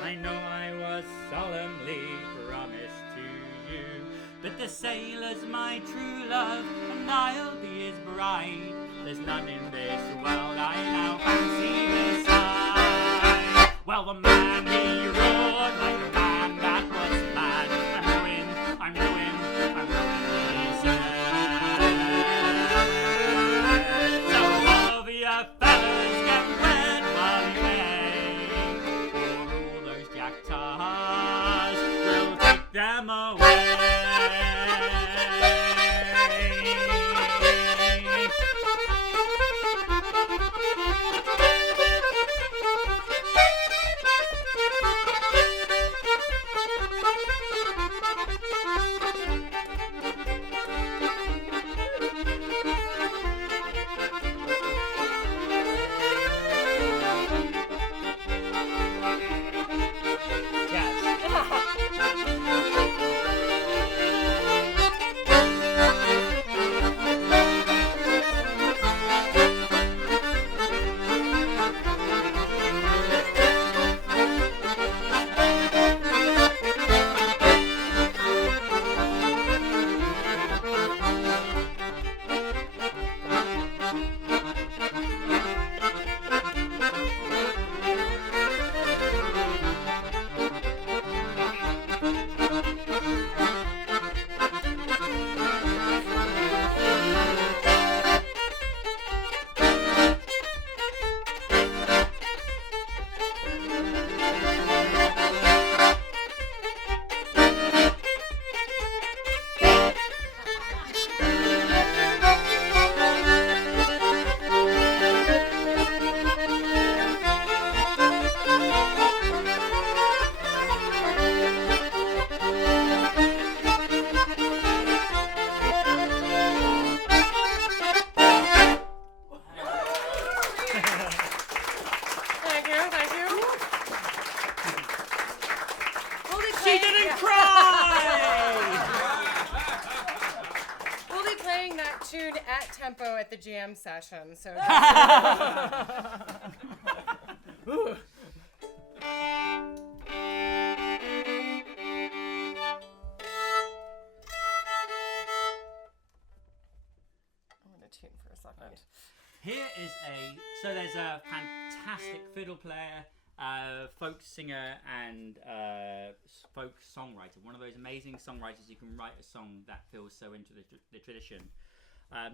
I know I was solemnly promised to you, but the sailor's my true love, and I'll be his bride. There's none in this world I now fancy beside. Well, the man, he roared like a man that was mad. I'm ruined, I'm ruined, I'm ruined, he said. So all of you fellas get wed while you may, for all those jack tars will take them away. At the jam session, so tune for a second. Okay. Here is so there's a fantastic fiddle player, folk singer, and folk songwriter. One of those amazing songwriters who can write a song that feels so into the tradition.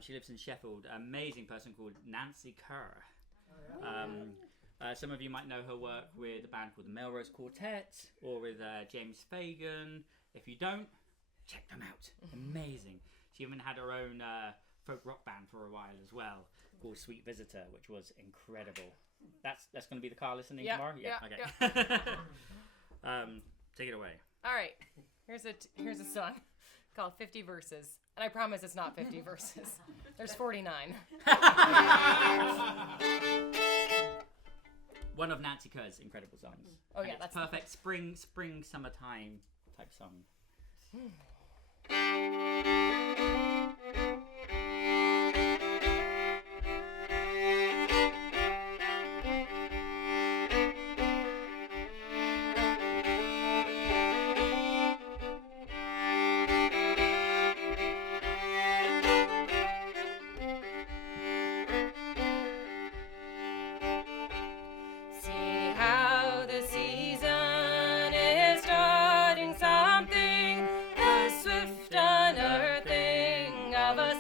She lives in Sheffield. Amazing person called Nancy Kerr. Some of you might know her work with a band called the Melrose Quartet or with James Fagan. If you don't, check them out. Amazing. She even had her own folk rock band for a while as well, called Sweet Visitor, which was incredible. That's going to be the car listening tomorrow? Yeah. Okay. Take it away. All right. Here's a song called 50 Verses. And I promise it's not 50 verses. There's 49. One of Nancy Kerr's incredible songs. Oh, and yeah, it's that's perfect spring, summertime type song. Of a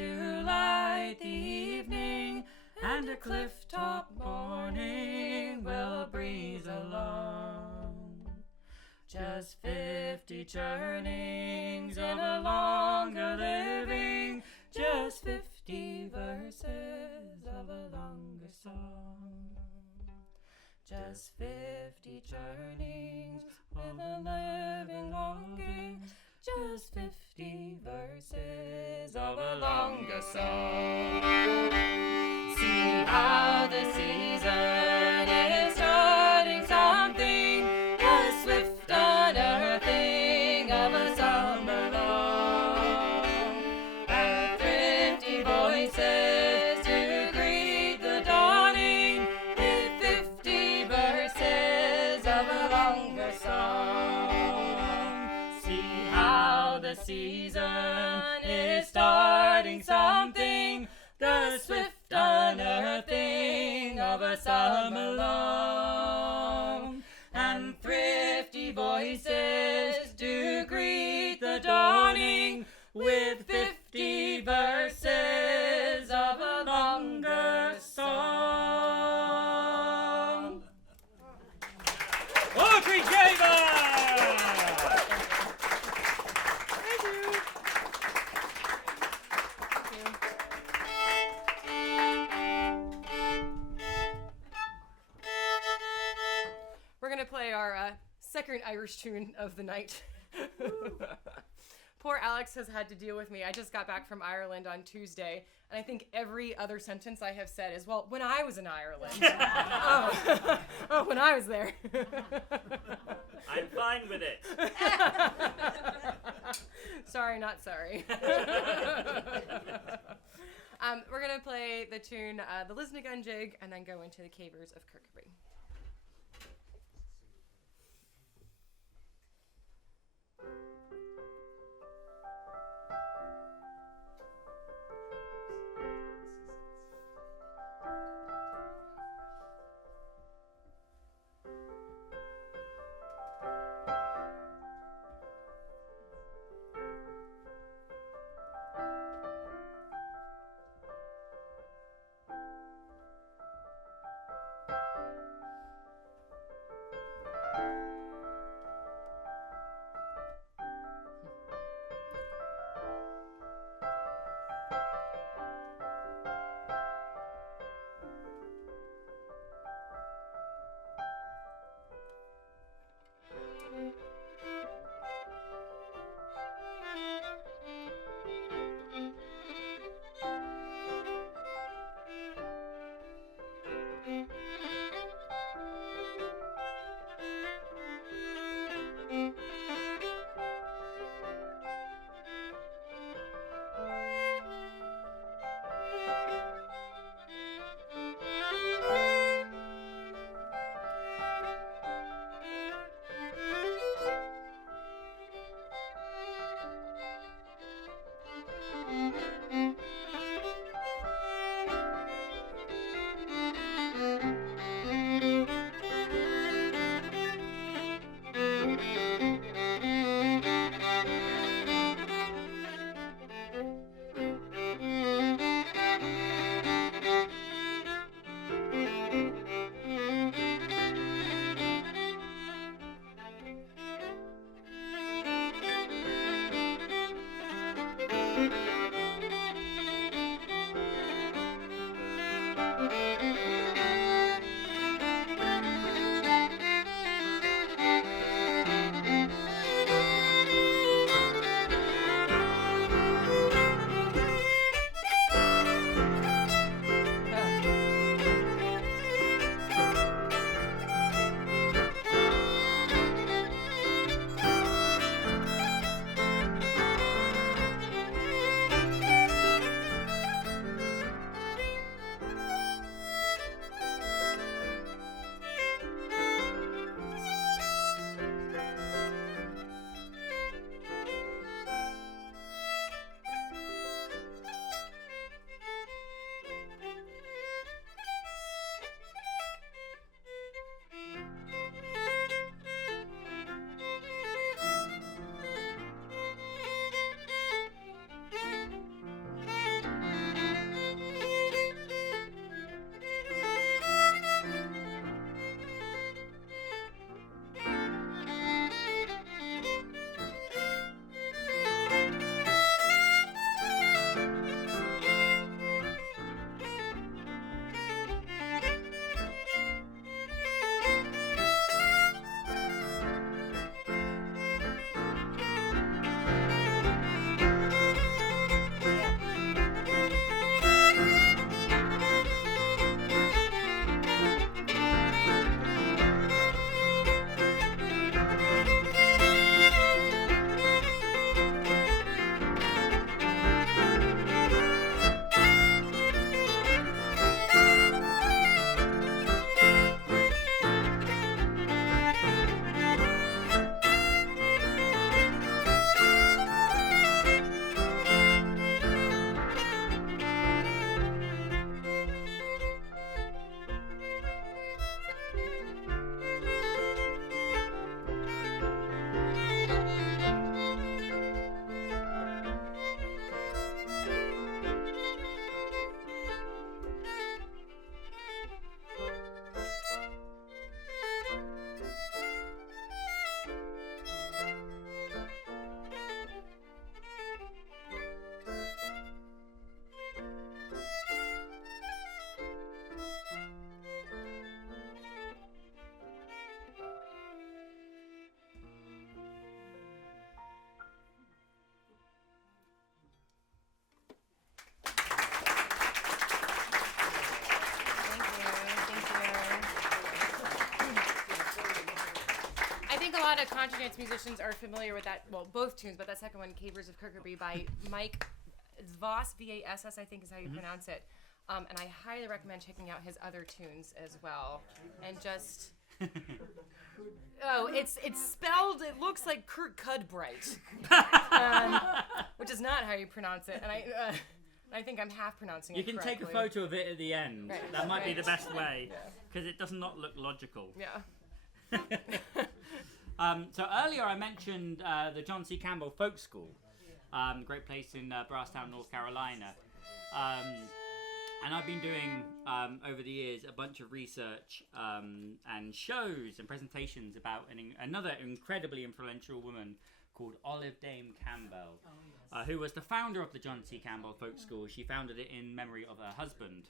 to light the evening, and a cliff-top morning will breeze along. Just 50 turnings in a longer living, just 50 verses of a longer song. Just 50 turnings with a living longing, just 50 verses of a longer song. See how the season is starting something, a swift unearthing of a summer long. And 50 voices to greet the dawning, with 50 verses of a longer song. See how the season is starting something, the swift unearthing of a summer long. And thrifty voices do greet the dawning, with 50 verses of a longer song. Audrey Gamer! We're gonna play our second Irish tune of the night. Poor Alex has had to deal with me. I just got back from Ireland on Tuesday, and I think every other sentence I have said is, well, when I was in Ireland. oh, when I was there. I'm fine with it. Sorry, not sorry. We're gonna play the tune, the Lisnagun Jig, and then go into the Cavers of Kirkby. lot of contra dance musicians are familiar with that. Well, both tunes, but that second one, "Cavers of Kirkby" by Mike Voss, Vass, I think is how you pronounce it. And I highly recommend checking out his other tunes as well. And just it's spelled. It looks like Kurt Cudbright, which is not how you pronounce it. And I think I'm half pronouncing You it can correctly. take a photo of it at the end. Right, That might be the right. best way, because it does not look logical. Yeah. So earlier I mentioned the John C. Campbell Folk School, great place in Brasstown, North Carolina. And I've been doing, over the years, a bunch of research and shows and presentations about another incredibly influential woman called Olive Dame Campbell, who was the founder of the John C. Campbell Folk School. She founded it in memory of her husband.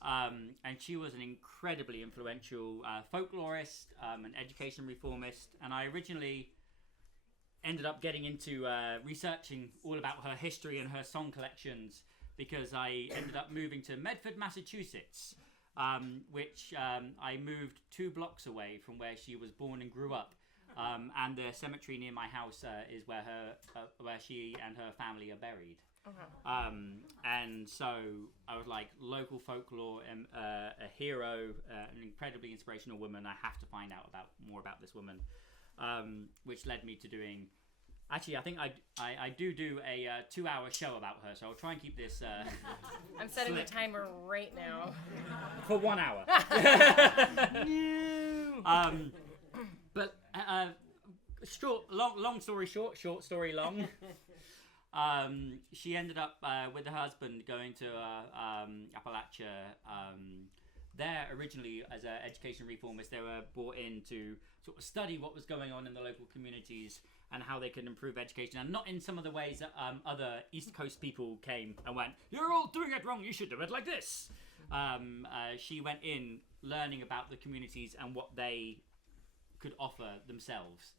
And she was an incredibly influential folklorist, an education reformist, and I originally ended up getting into researching all about her history and her song collections because I ended up moving to Medford, Massachusetts, which I moved 2 blocks away from where she was born and grew up. And the cemetery near my house is where she and her family are buried. Okay. And so I was like, local folklore, a hero, an incredibly inspirational woman. I have to find out more about this woman, which led me to doing. Actually, I think I do a 2-hour show about her, so I'll try and keep this. I'm setting the timer right now. For 1 hour. But long story short, short story long. She ended up with her husband going to Appalachia. There originally as an education reformist, they were brought in to sort of study what was going on in the local communities and how they could improve education, and not in some of the ways that other East Coast people came and went, "You're all doing it wrong, you should do it like this." She went in learning about the communities and what they could offer themselves.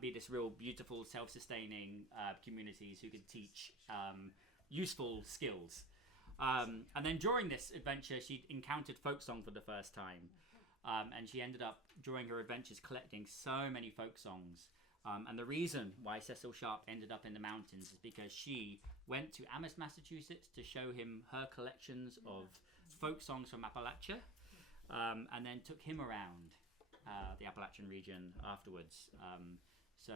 Be this real beautiful, self-sustaining communities who could teach useful skills. And then during this adventure, she encountered folk song for the first time. And she ended up, during her adventures, collecting so many folk songs. And the reason why Cecil Sharp ended up in the mountains is because she went to Amherst, Massachusetts to show him her collections of folk songs from Appalachia, and then took him around the Appalachian region afterwards. So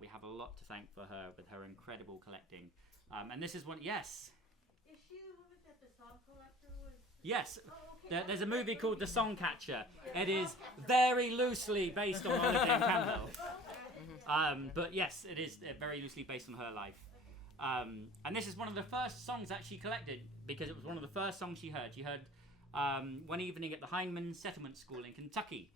we have a lot to thank for her with her incredible collecting. And this is one, yes? Is she the woman that the song collector was? Yes. Oh, okay. There's a movie called The Songcatcher. It is very loosely based on Olive Dame Campbell. But yes, it is very loosely based on her life. And this is one of the first songs that she collected because it was one of the first songs she heard. She heard one evening at the Hindman Settlement School in Kentucky.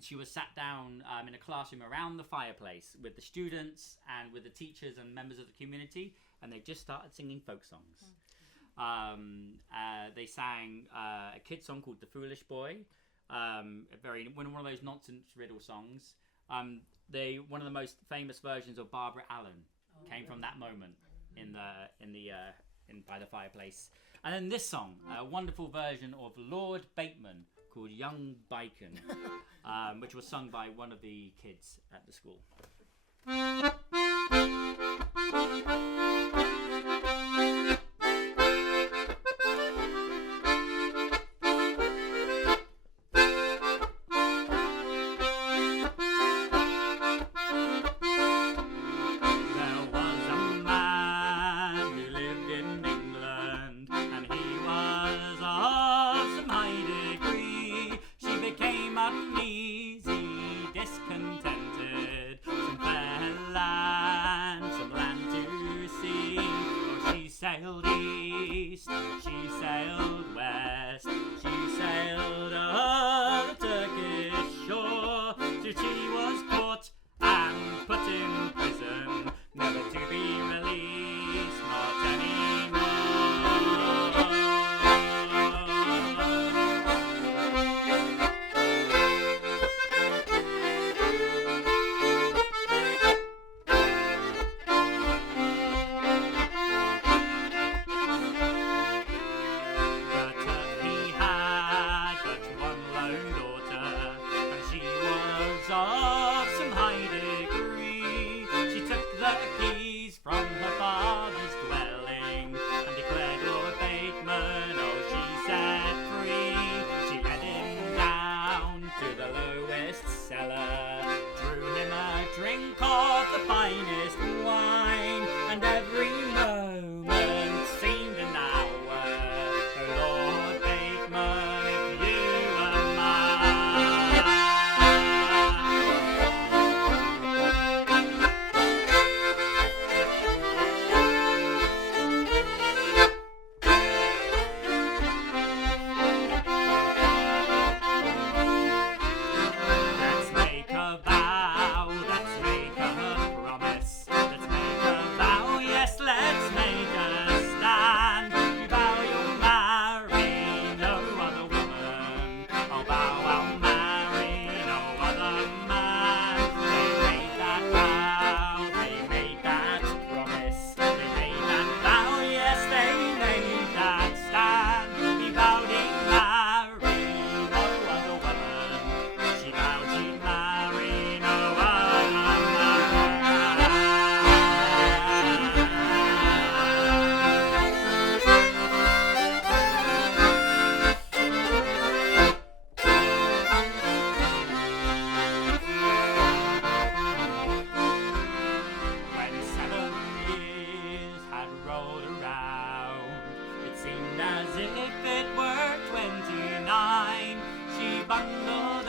She was sat down in a classroom around the fireplace with the students and with the teachers and members of the community, and they just started singing folk songs. They sang a kid song called The Foolish Boy, one of those nonsense riddle songs. One of the most famous versions of Barbara Allen came from that moment by the fireplace. And then this song, a wonderful version of Lord Bateman called Young Bacon, which was sung by one of the kids at the school.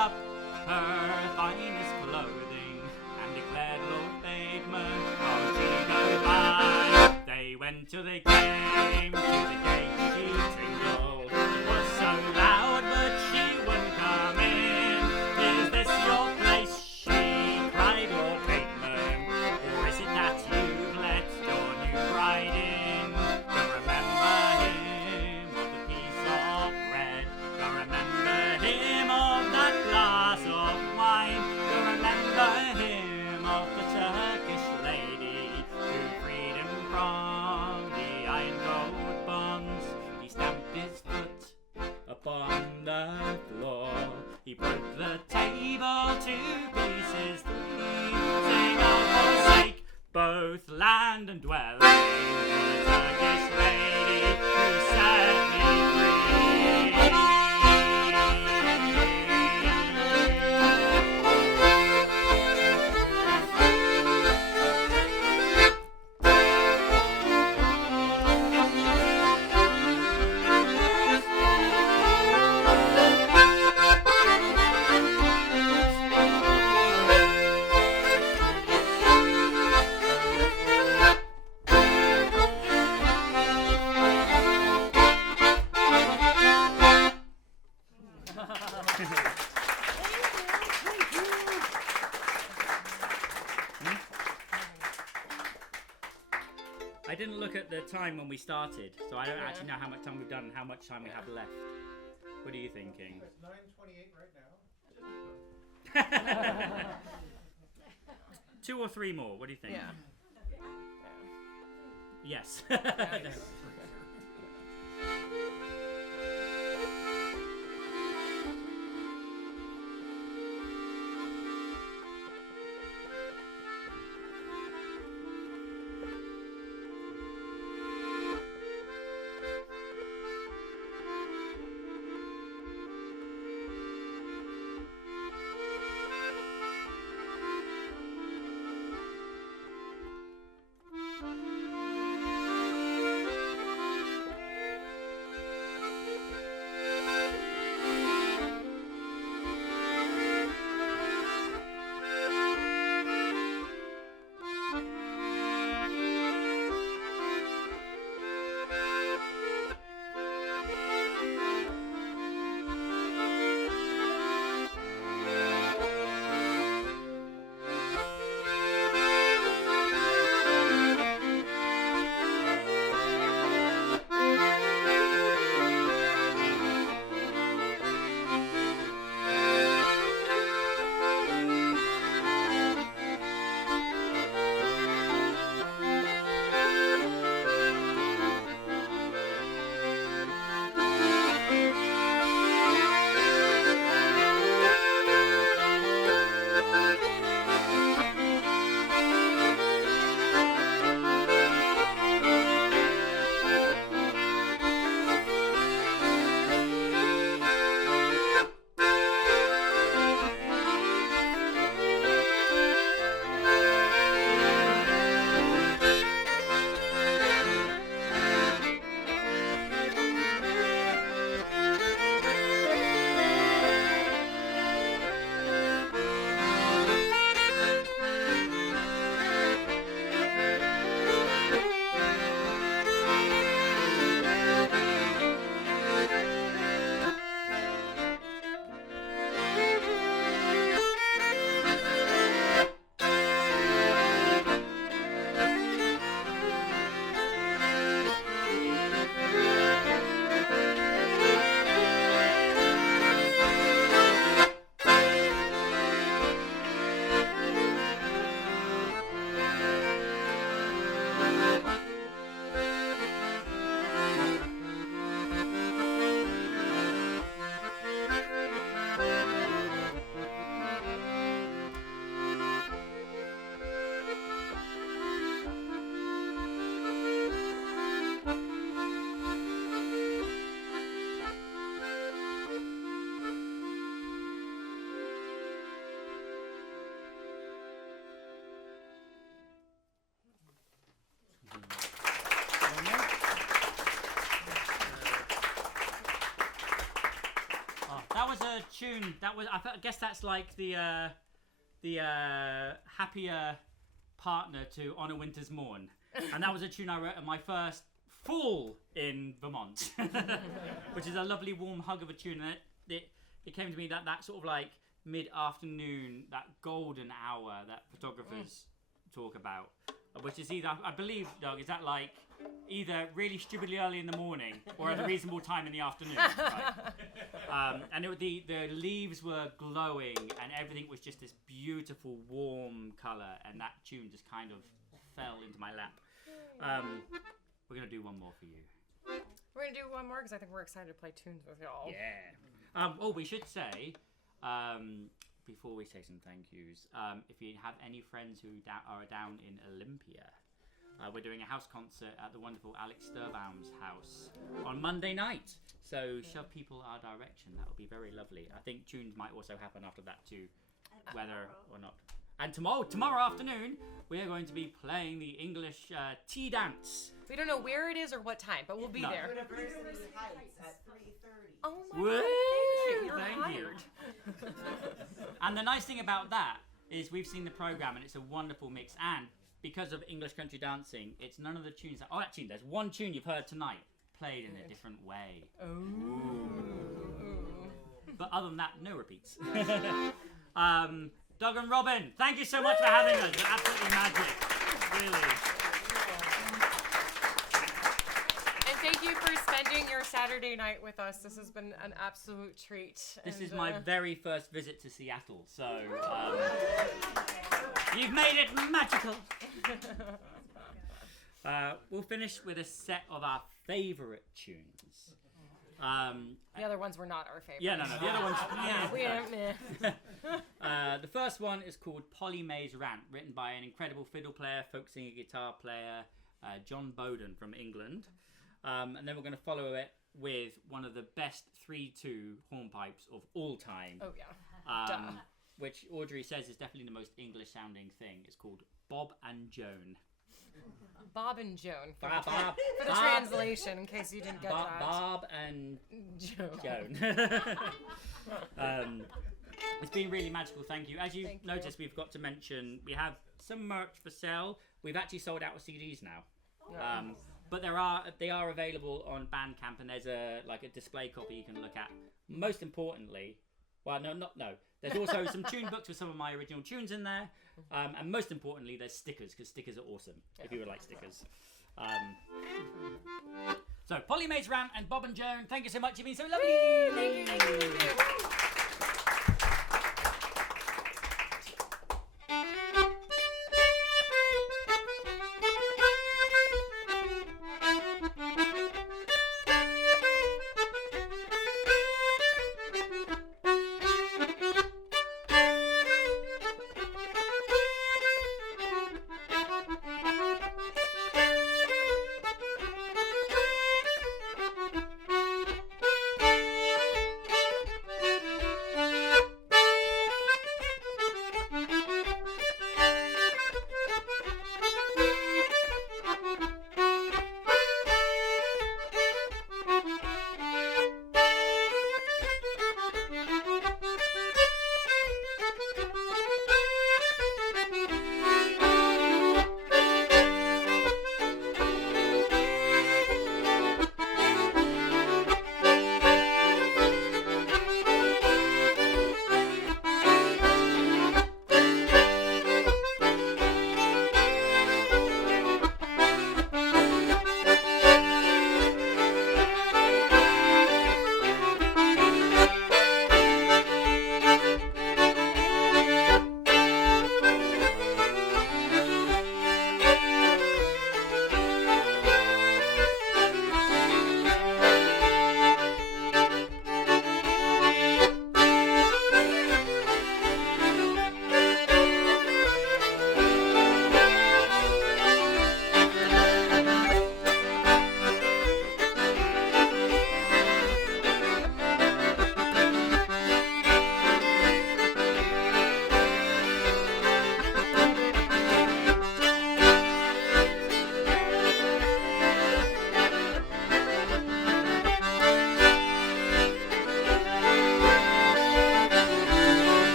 up her finest clothing and declared Lord Bateman, oh, she go by. They went to the game, to the gate she tingled. It was so loud, but she wouldn't come in. Is this your place? She cried, Lord Bateman. Or is it that you've let your new bride in? Don't remember him of the piece of bread. Don't remember him of that glass of wine. Don't remember him of the Turkish lady who freed him from the iron gold bonds. He stamped his foot upon the floor. He broke the table to pieces three, saying, I'll forsake both land and dwelling for the Turkish lady who set me free. I didn't look at the time when we started, so I don't actually know how much time we've done and how much time we have left. What are you thinking? It's 9:28 right now. 2 or 3 more, what do you think? Yeah. Yes. That was a tune. I guess that's like the happier partner to On a Winter's Morn, and that was a tune I wrote at my first fall in Vermont, which is a lovely warm hug of a tune. And it came to me that sort of like mid-afternoon, that golden hour that photographers talk about, which is either, I believe, Doug, is that like either really stupidly early in the morning or at a reasonable time in the afternoon, right? And the leaves were glowing and everything was just this beautiful warm colour, and that tune just kind of fell into my lap. We're going to do one more for you. We're going to do one more because I think we're excited to play tunes with y'all. Yeah. We should say, before we say some thank yous, if you have any friends who are down in Olympia, we're doing a house concert at the wonderful Alex Sturbaum's house on Monday night. So shove people our direction. That would be very lovely. I think tunes might also happen after that too, whether or not. And tomorrow afternoon, we are going to be playing the English tea dance. We don't know where it is or what time, but we'll be there. University Heights at 3:30. Oh my Woo! God, you're Thank you. hired. And the nice thing about that is we've seen the program and it's a wonderful mix. And because of English country dancing, it's none of the tunes that... Oh, actually, there's one tune you've heard tonight played in a different way. But other than that, no repeats. Doug and Robin, thank you so much for having us. You're absolutely magic. Really. And thank you for spending your Saturday night with us. This has been an absolute treat. This is my very first visit to Seattle, so you've made it magical. We'll finish with a set of our favourite tunes. The other ones were not our favorite. Yeah, no, the other ones. The first one is called Polly May's Rant, written by an incredible fiddle player, folk singer, guitar player, John Bowden from England. And then we're going to follow it with one of the best 3/2 hornpipes of all time. Oh yeah. Which Audrey says is definitely the most English sounding thing. It's called Bob and Joan. Bob and Joan. For Bob, the translation, in case you didn't get that. Bob and Joan. It's been really magical, thank you. As you noticed, we've got to mention, we have some merch for sale. We've actually sold out of CDs now. But they are available on Bandcamp, and there's a display copy you can look at. Most importantly, there's also some tune books with some of my original tunes in there. And most importantly, there's stickers, because stickers are awesome, if you would like stickers. So, Polly May's Rant and Bob and Joan, thank you so much. You've been so lovely. Thank you.